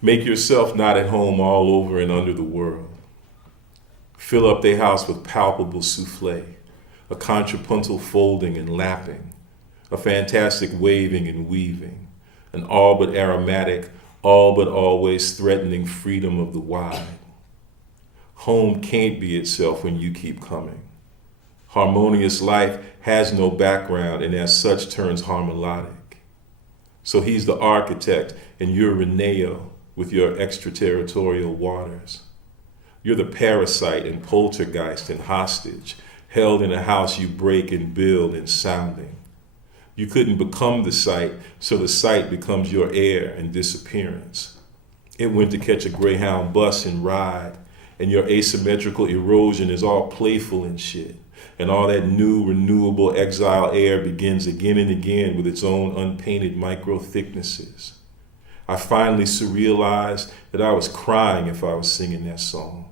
Make yourself not at home all over and under the world. Fill up their house with palpable souffle, a contrapuntal folding and lapping, a fantastic waving and weaving, an all but aromatic, all but always threatening freedom of the wide. Home can't be itself when you keep coming. Harmonious life has no background and as such turns harmonic. So he's the architect and you're Reneo with your extraterritorial waters. You're the parasite and poltergeist and hostage, held in a house you break and build and sounding. You couldn't become the site, so the site becomes your air and disappearance. It went to catch a Greyhound bus and ride, and your asymmetrical erosion is all playful and shit. And all that new renewable exile air begins again and again with its own unpainted micro thicknesses. I finally surrealized that I was crying if I was singing that song.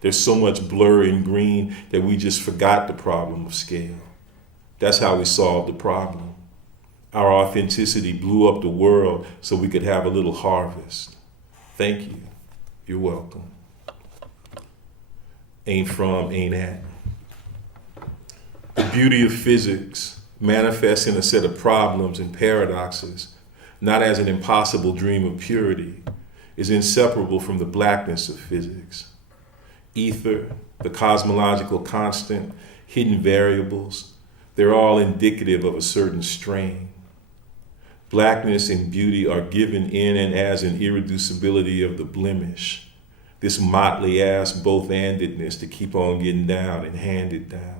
There's so much blur and green that we just forgot the problem of scale. That's how we solved the problem. Our authenticity blew up the world so we could have a little harvest. Thank you. You're welcome. Ain't from, ain't at. The beauty of physics manifests in a set of problems and paradoxes, not as an impossible dream of purity, is inseparable from the blackness of physics. Ether, the cosmological constant, hidden variables, they're all indicative of a certain strain. Blackness and beauty are given in and as an irreducibility of the blemish, this motley ass both-andedness to keep on getting down and handed down.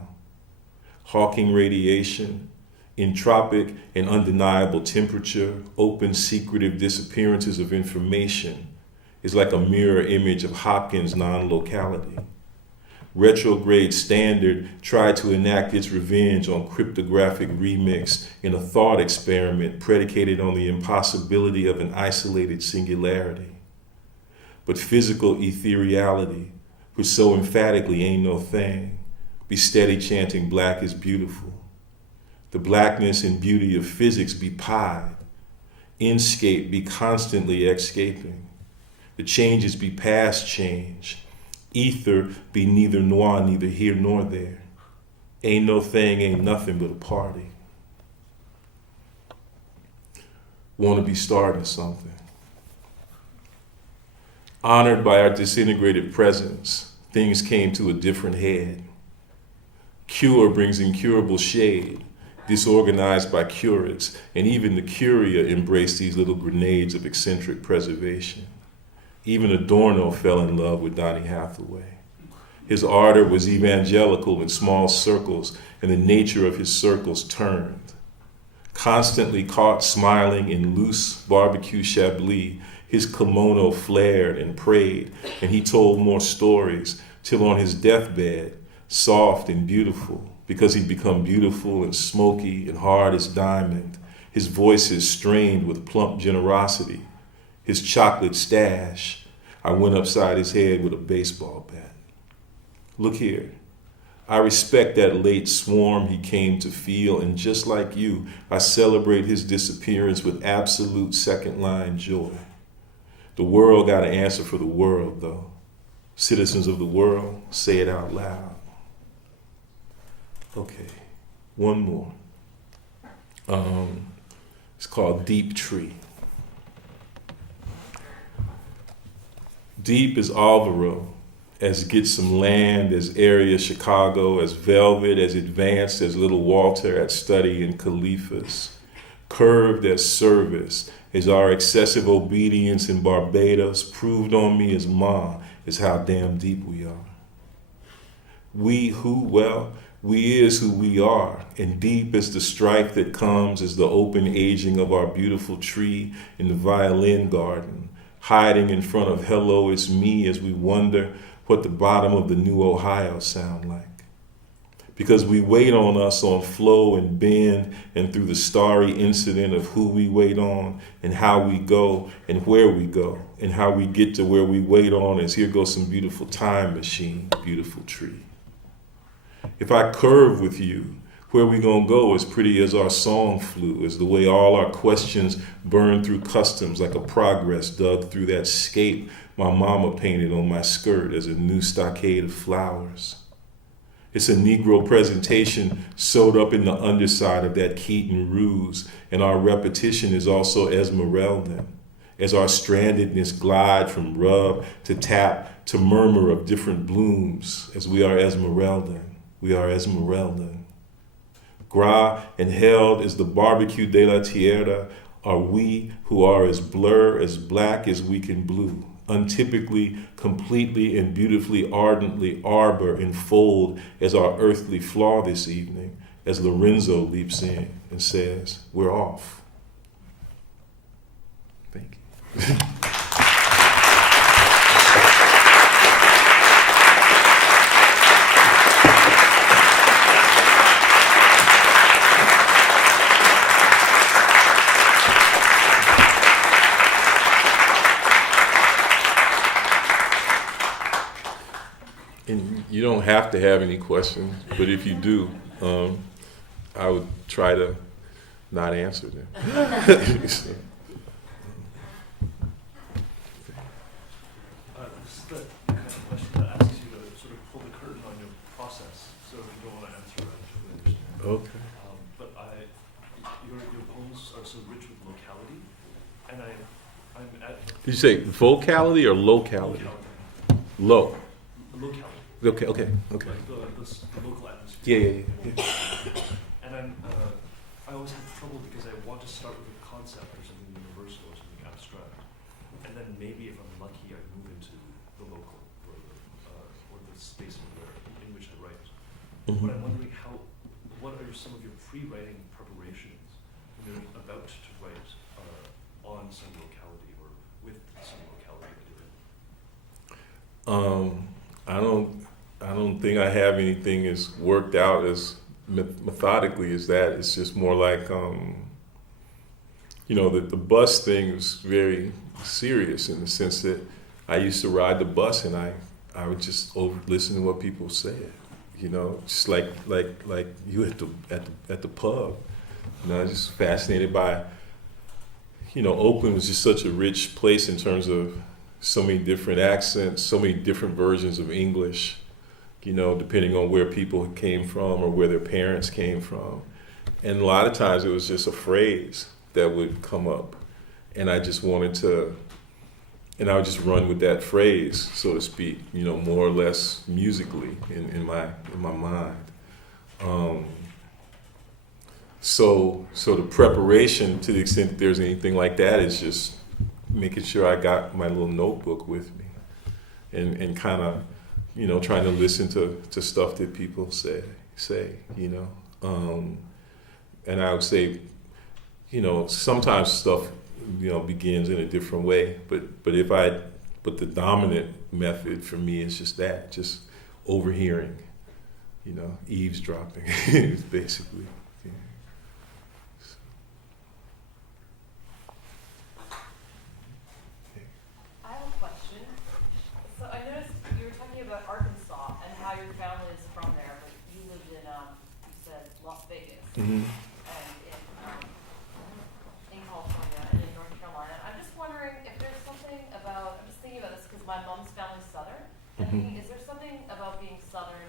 Hawking radiation, entropic and undeniable temperature, open secretive disappearances of information is like a mirror image of Hopkins' non-locality. Retrograde Standard tried to enact its revenge on cryptographic remix in a thought experiment predicated on the impossibility of an isolated singularity. But physical ethereality, which so emphatically ain't no thing, be steady chanting black is beautiful, The blackness and beauty of physics be pied. Inscape be constantly escaping. The changes be past change. Ether be neither noir, neither here nor there. Ain't no thing, ain't nothing but a party. Want to be starting something. Honored by our disintegrated presence, things came to a different head. Cure brings incurable shade, disorganized by curates, and even the curia embraced these little grenades of eccentric preservation. Even Adorno fell in love with Donny Hathaway. His ardor was evangelical in small circles, and the nature of his circles turned. Constantly caught smiling in loose barbecue chablis, his kimono flared and prayed, and he told more stories, till on his deathbed, soft and beautiful, because he'd become beautiful and smoky and hard as diamond, his voices strained with plump generosity, his chocolate stash, I went upside his head with a baseball bat. Look here, I respect that late swarm he came to feel, and just like you, I celebrate his disappearance with absolute second-line joy. The world got to answer for the world, though. Citizens of the world, say it out loud. Okay, one more. It's called Deep Tree. Deep as Alvaro, as Get Some Land, as Area Chicago, as Velvet, as Advanced as Little Walter at Study in Caliphas. Curved as Service, as our excessive obedience in Barbados proved on me as Ma, is how damn deep we are. We who, well, we is who we are, and deep as the strife that comes as the open aging of our beautiful tree in the violin garden, hiding in front of hello, it's me as we wonder what the bottom of the new Ohio sound like. Because we wait on us on flow and bend and through the starry incident of who we wait on and how we go and where we go and how we get to where we wait on as here goes some beautiful time machine, beautiful tree. If I curve with you, where we gonna go as pretty as our song flew, is the way all our questions burn through customs like a progress dug through that scape my mama painted on my skirt as a new stockade of flowers. It's a Negro presentation sewed up in the underside of that Keaton ruse, and our repetition is also Esmeraldan, as our strandedness glide from rub to tap to murmur of different blooms, as we are Esmeraldan, we are Esmeraldan. Gra and held as the barbecue de la tierra are we who are as blur, as black as we can blue, untypically, completely, and beautifully, ardently arbor and fold as our earthly flaw this evening, as Lorenzo leaps in and says, we're off. Thank you. And you don't have to have any questions, but if you do, I would try to not answer them. This is the kind of question that asks you to sort of pull the curtain on your process, so if you don't want to answer it, I totally understand. Okay. But your poems are so rich with locality, and I'm at Did you say vocality or locality? Low. Locality. Okay. Like the local atmosphere. Yeah. And I always have trouble because I want to start with a concept or something universal or something abstract, and then maybe if I'm lucky, I move into the local or the space in which I write. Mm-hmm. But I'm wondering what are some of your pre-writing preparations when you're about to write on some locality or with some locality that you're in? I don't think I have anything as worked out as methodically as that. It's just more like, the bus thing was very serious in the sense that I used to ride the bus and I would just listen to what people said, you know, just like you at the pub. You know, I was just fascinated by, you know, Oakland was just such a rich place in terms of so many different accents, so many different versions of English, you know, depending on where people came from or where their parents came from. And a lot of times it was just a phrase that would come up. And I just wanted to, and I would just run with that phrase, so to speak, you know, more or less musically in my mind. So the preparation, to the extent that there's anything like that, is just making sure I got my little notebook with me, and kind of, you know, trying to listen to stuff that people say, you know. And I would say, you know, sometimes stuff, you know, begins in a different way, but the dominant method for me is just that, just overhearing, you know, eavesdropping, basically. Yeah. So. I have a question. So I noticed you were talking about Arkansas and how your family is from there, but you lived in, you said Las Vegas. Mm-hmm. My mom's family's Southern. Mm-hmm. Is there something about being Southern,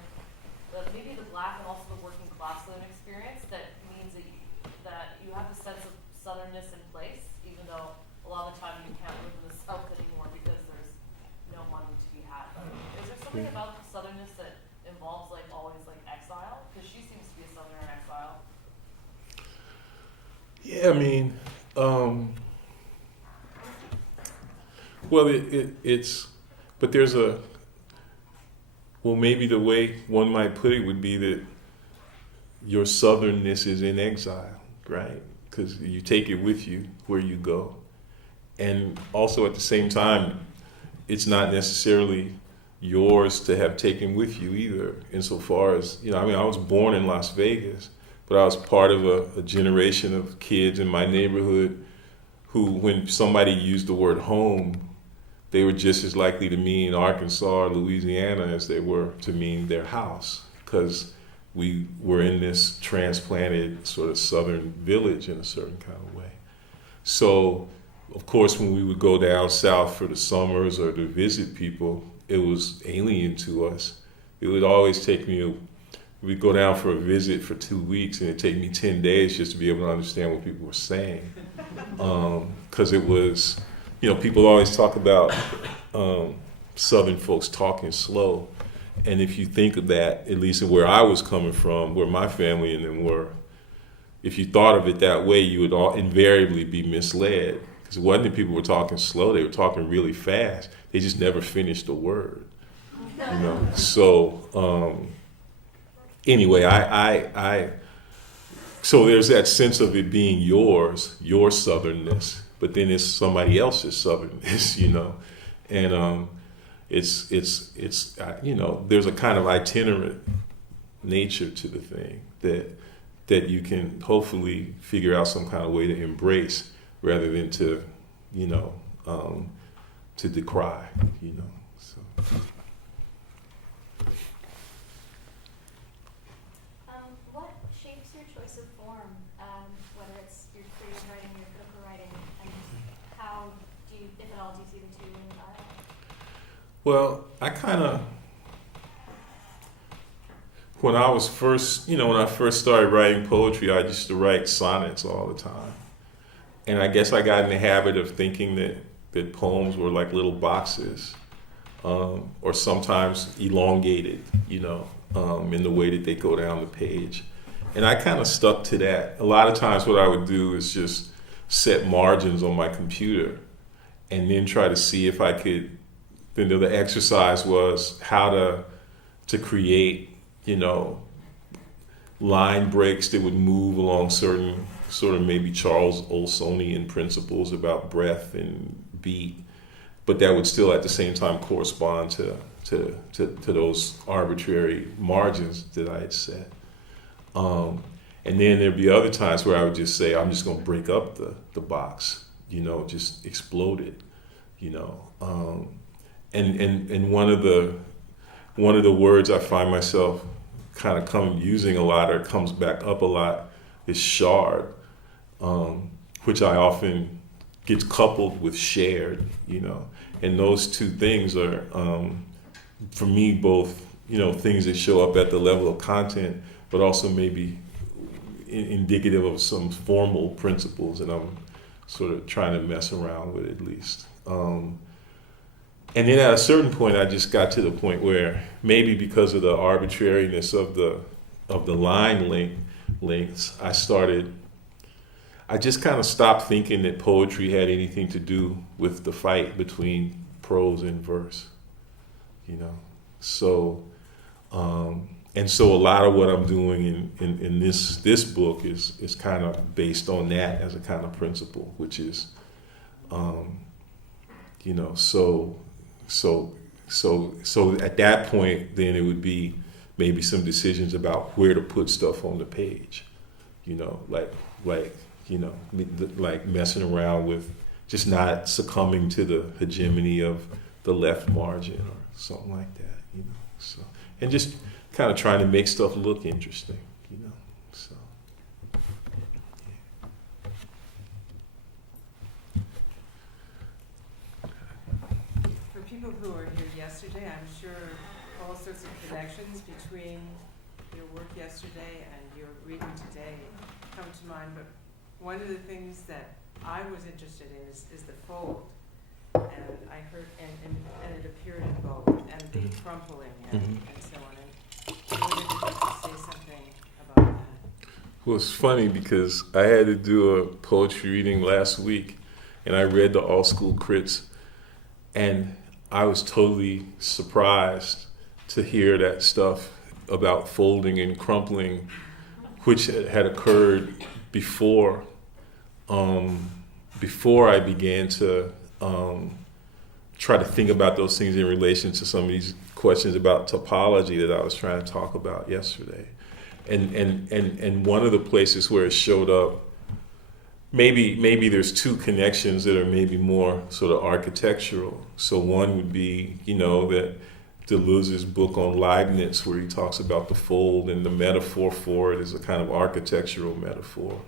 maybe the Black and also the working class Southern experience, that means that you have a sense of Southernness in place, even though a lot of the time you can't live in the South anymore because there's no money to be had? Is there something about the Southernness that involves like always like exile? Because she seems to be a Southerner in exile. Yeah, I mean, well, but there's maybe the way one might put it would be that your Southernness is in exile, right? Because you take it with you where you go. And also at the same time, it's not necessarily yours to have taken with you either, insofar as, you know, I mean, I was born in Las Vegas, but I was part of a generation of kids in my neighborhood who, when somebody used the word home, they were just as likely to mean Arkansas or Louisiana as they were to mean their house, because we were in this transplanted sort of Southern village in a certain kind of way. So, of course, when we would go down south for the summers or to visit people, it was alien to us. It would always take me, we'd go down for a visit for 2 weeks, and it'd take me 10 days just to be able to understand what people were saying. Because it was, you know, people always talk about Southern folks talking slow. And if you think of that, at least where I was coming from, where my family and them were, if you thought of it that way, you would invariably be misled. Because it wasn't that people were talking slow, they were talking really fast. They just never finished a word. You know? So anyway, so there's that sense of it being yours, your Southernness, but then it's somebody else's Southernness, you know, and it's you know, there's a kind of itinerant nature to the thing that you can hopefully figure out some kind of way to embrace rather than to, you know, to decry, you know. So. What shapes your choice of form, whether it's your creative writing or your critical writing, and how do you, if at all, do you see the two in dialogue? Well, I kind of, when I first started writing poetry, I used to write sonnets all the time. And I guess I got in the habit of thinking that poems were like little boxes, or sometimes elongated, you know, in the way that they go down the page. And I kind of stuck to that. A lot of times what I would do is just set margins on my computer and then try to see if I could, then the exercise was how to create, you know, line breaks that would move along certain sort of maybe Charles Olsonian principles about breath and beat, but that would still at the same time correspond to those arbitrary margins that I had set. And then there'd be other times where I would just say, I'm just going to break up the box, you know, just explode it, you know. And one of the words I find myself kind of using a lot, or comes back up a lot, is shard, which I often gets coupled with shared, and those two things are, for me, both, things that show up at the level of content, but also maybe indicative of some formal principles that I'm sort of trying to mess around with, at least. And then at a certain point, I just got to the point where, maybe because of the arbitrariness of the line lengths, I just kind of stopped thinking that poetry had anything to do with the fight between prose and verse, So, and so a lot of what I'm doing in this book is kind of based on that as a kind of principle, which is, so at that point, then it would be maybe some decisions about where to put stuff on the page, like messing around with just not succumbing to the hegemony of the left margin or something like that, So, and just kind of trying to make stuff look interesting, So. For people who were here yesterday, I'm sure all sorts of connections between your work yesterday and your reading today come to mind, but one of the things that I was interested in is the fold. And I heard, and it appeared in both, and the crumpling and so on. And I wondered if you could say something about that. Well, it's funny because I had to do a poetry reading last week, and I read the All School Crits, and I was totally surprised to hear that stuff about folding and crumpling, which had occurred before I began to try to think about those things in relation to some of these questions about topology that I was trying to talk about yesterday. And one of the places where it showed up, maybe there's two connections that are maybe more sort of architectural. So one would be, that Deleuze's book on Leibniz, where he talks about the fold, and the metaphor for it is a kind of architectural metaphor.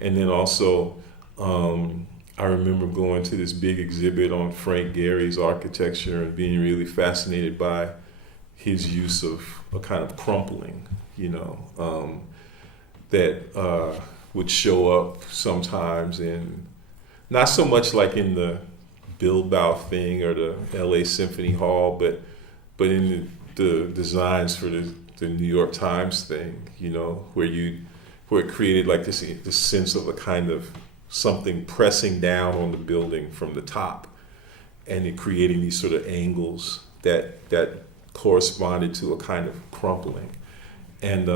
And then also, I remember going to this big exhibit on Frank Gehry's architecture and being really fascinated by his use of a kind of crumpling, that would show up sometimes in, not so much like in the Bilbao thing or the LA Symphony Hall, but in the designs for the New York Times thing, where it created like this sense of a kind of something pressing down on the building from the top, and it creating these sort of angles that corresponded to a kind of crumpling, and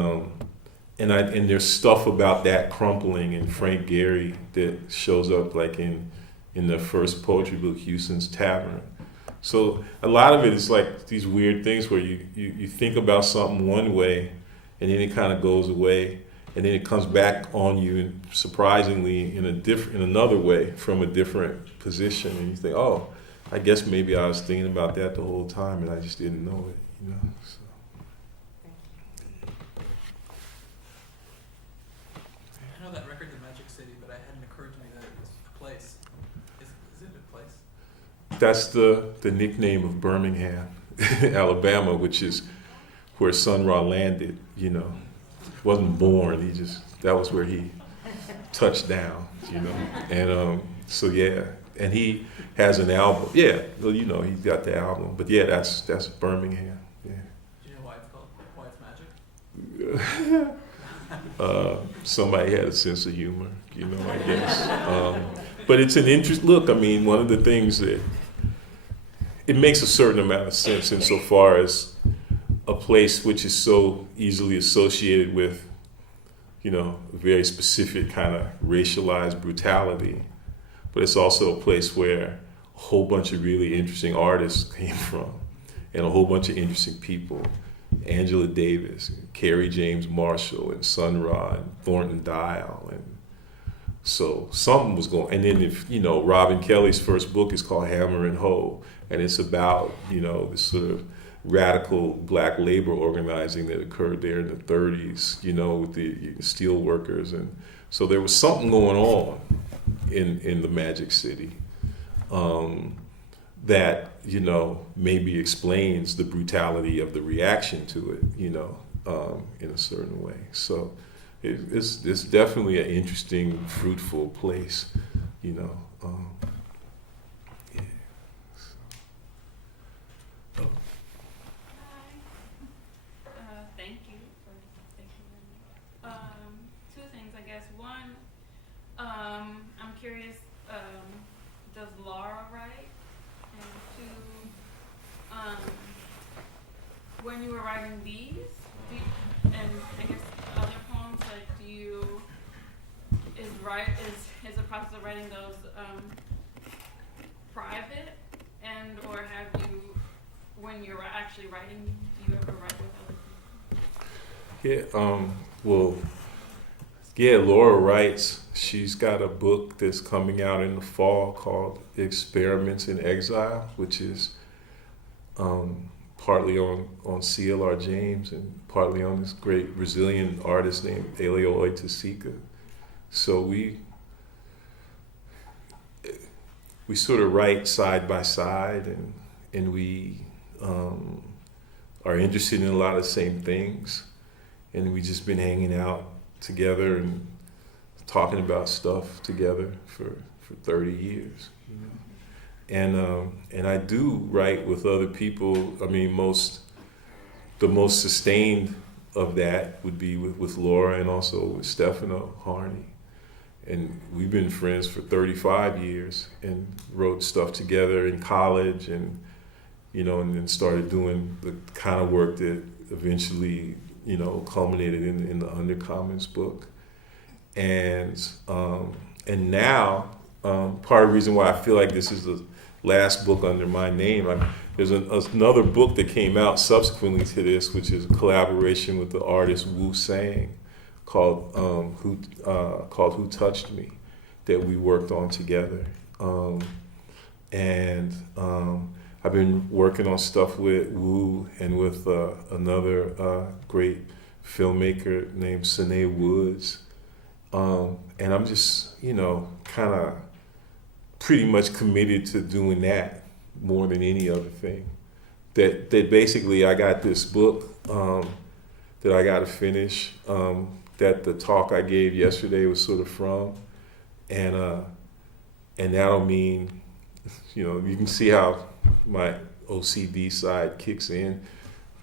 there's stuff about that crumpling in Frank Gehry that shows up like in the first poetry book, Houston's Tavern. So a lot of it is like these weird things where you think about something one way, and then it kind of goes away, and then it comes back on you, surprisingly in another way from a different position, and you think, oh, I guess maybe I was thinking about that the whole time and I just didn't know it, So. I know that record, The Magic City, but it hadn't occurred to me that it was a place. Is it a place? That's the nickname of Birmingham, Alabama, which is where Sun Ra landed, Wasn't born, that was where he touched down, And so yeah, and he has an album. Yeah, well, he's got the album. But yeah, that's Birmingham. Yeah. Do you know why it's called? Why it's magic? Somebody had a sense of humor, I guess. But it's an interest. Look, I mean, one of the things that it makes a certain amount of sense insofar as a place which is so easily associated with, a very specific kind of racialized brutality, but it's also a place where a whole bunch of really interesting artists came from, and a whole bunch of interesting people. Angela Davis, and Carrie James Marshall, and Sun Ra, and Thornton Dial, and so something was going. And then Robin Kelly's first book is called Hammer and Hoe, and it's about this sort of radical black labor organizing that occurred there in the 30s, you know, with the steel workers. And so there was something going on in the Magic City that, you know, maybe explains the brutality of the reaction to it, you know, in a certain way. So it's definitely an interesting, fruitful place, you know. Yeah. So. Thank you for taking me. Two things, I guess. One, I'm curious, does Laura write? And two, when you were writing these, and I guess other poems, like, is the process of writing those private, and or have you, when you're actually writing, do you ever write with other people? Yeah, Laura writes. She's got a book that's coming out in the fall called Experiments in Exile, which is partly on CLR James and partly on this great Brazilian artist named Elio Oiticica. So we sort of write side by side, and we are interested in a lot of the same things, and we've just been hanging out together and talking about stuff together for 30 years. You know? And I do write with other people. I mean, the most sustained of that would be with Laura and also with Stefano Harney. And we've been friends for 35 years and wrote stuff together in college, and, you know, and then started doing the kind of work that eventually, you know, culminated in the Undercommons book. And now, part of the reason why I feel like this is the last book under my name, there's another book that came out subsequently to this, which is a collaboration with the artist Wu Sang, called Who Touched Me, that we worked on together. I've been working on stuff with Wu and with another great filmmaker named Sine Woods. And I'm just, you know, kind of pretty much committed to doing that more than any other thing. That basically I got this book that I got to finish, that the talk I gave yesterday was sort of from, and that'll mean, you know, you can see how my OCD side kicks in.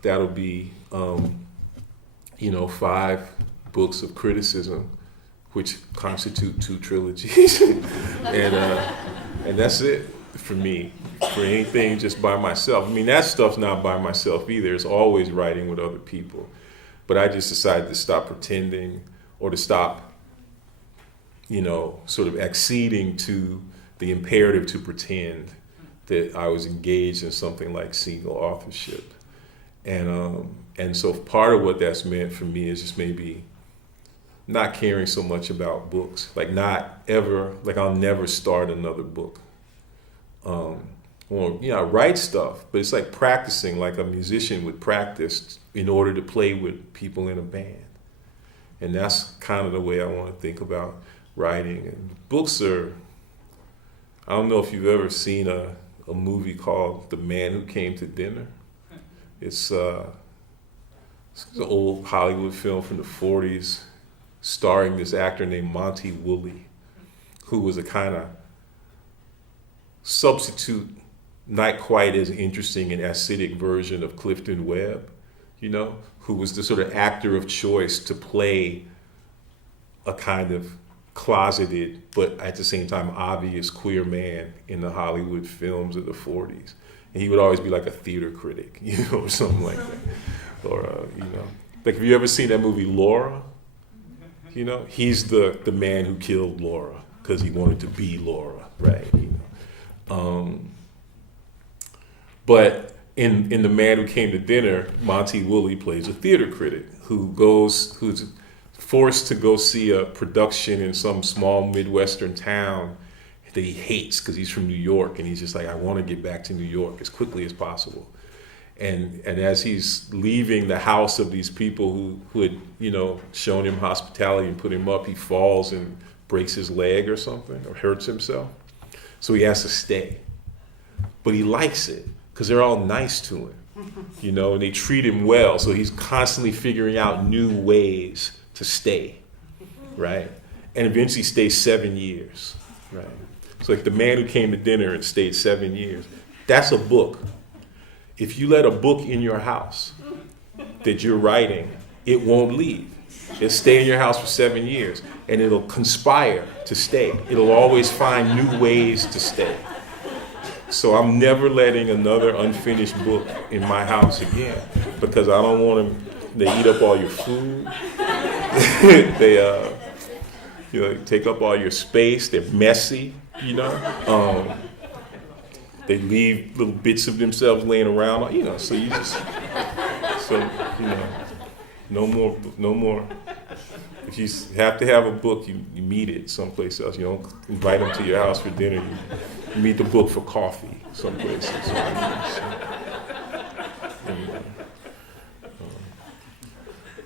That'll be, you know, 5 books of criticism, which constitute 2 trilogies, and that's it for me. For anything just by myself. I mean, that stuff's not by myself either. It's always writing with other people. But I just decided to stop pretending, or to stop, you know, sort of acceding to the imperative to pretend that I was engaged in something like single authorship. And so part of what that's meant for me is just maybe not caring so much about books, like I'll never start another book. Well, you know, I write stuff, but it's like practicing, like a musician would practice in order to play with people in a band. And that's kind of the way I want to think about writing. And books are, I don't know if you've ever seen a movie called The Man Who Came to Dinner. It's an old Hollywood film from the 40s, starring this actor named Monty Woolley, who was a kind of substitute, not quite as interesting and acidic version of Clifton Webb, you know, who was the sort of actor of choice to play a kind of closeted, but at the same time obvious queer man in the Hollywood films of the 40s. And he would always be like a theater critic, you know, or something like that. Or, you know, like, have you ever seen that movie Laura? You know, he's the man who killed Laura because he wanted to be Laura, right? You know. But in The Man Who Came to Dinner, Monty Woolley plays a theater critic who's forced to go see a production in some small Midwestern town that he hates because he's from New York, and he's just like, I want to get back to New York as quickly as possible. And as he's leaving the house of these people who had, you know, shown him hospitality and put him up, he falls and breaks his leg or something, or hurts himself. So he has to stay. But he likes it because they're all nice to him, you know, and they treat him well. So he's constantly figuring out new ways to stay, right? And eventually stays 7 years, right? So like the man who came to dinner and stayed 7 years, that's a book. If you let a book in your house that you're writing, it won't leave. It'll stay in your house for 7 years, and it'll conspire to stay. It'll always find new ways to stay. So I'm never letting another unfinished book in my house again, because I don't want them. They eat up all your food. They you know, take up all your space. They're messy, you know. They leave little bits of themselves laying around, you know. So you just, so you know, no more. If you have to have a book, you meet it someplace else. You don't invite them to your house for dinner. You meet the book for coffee someplace.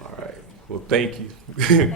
All right. Well, thank you.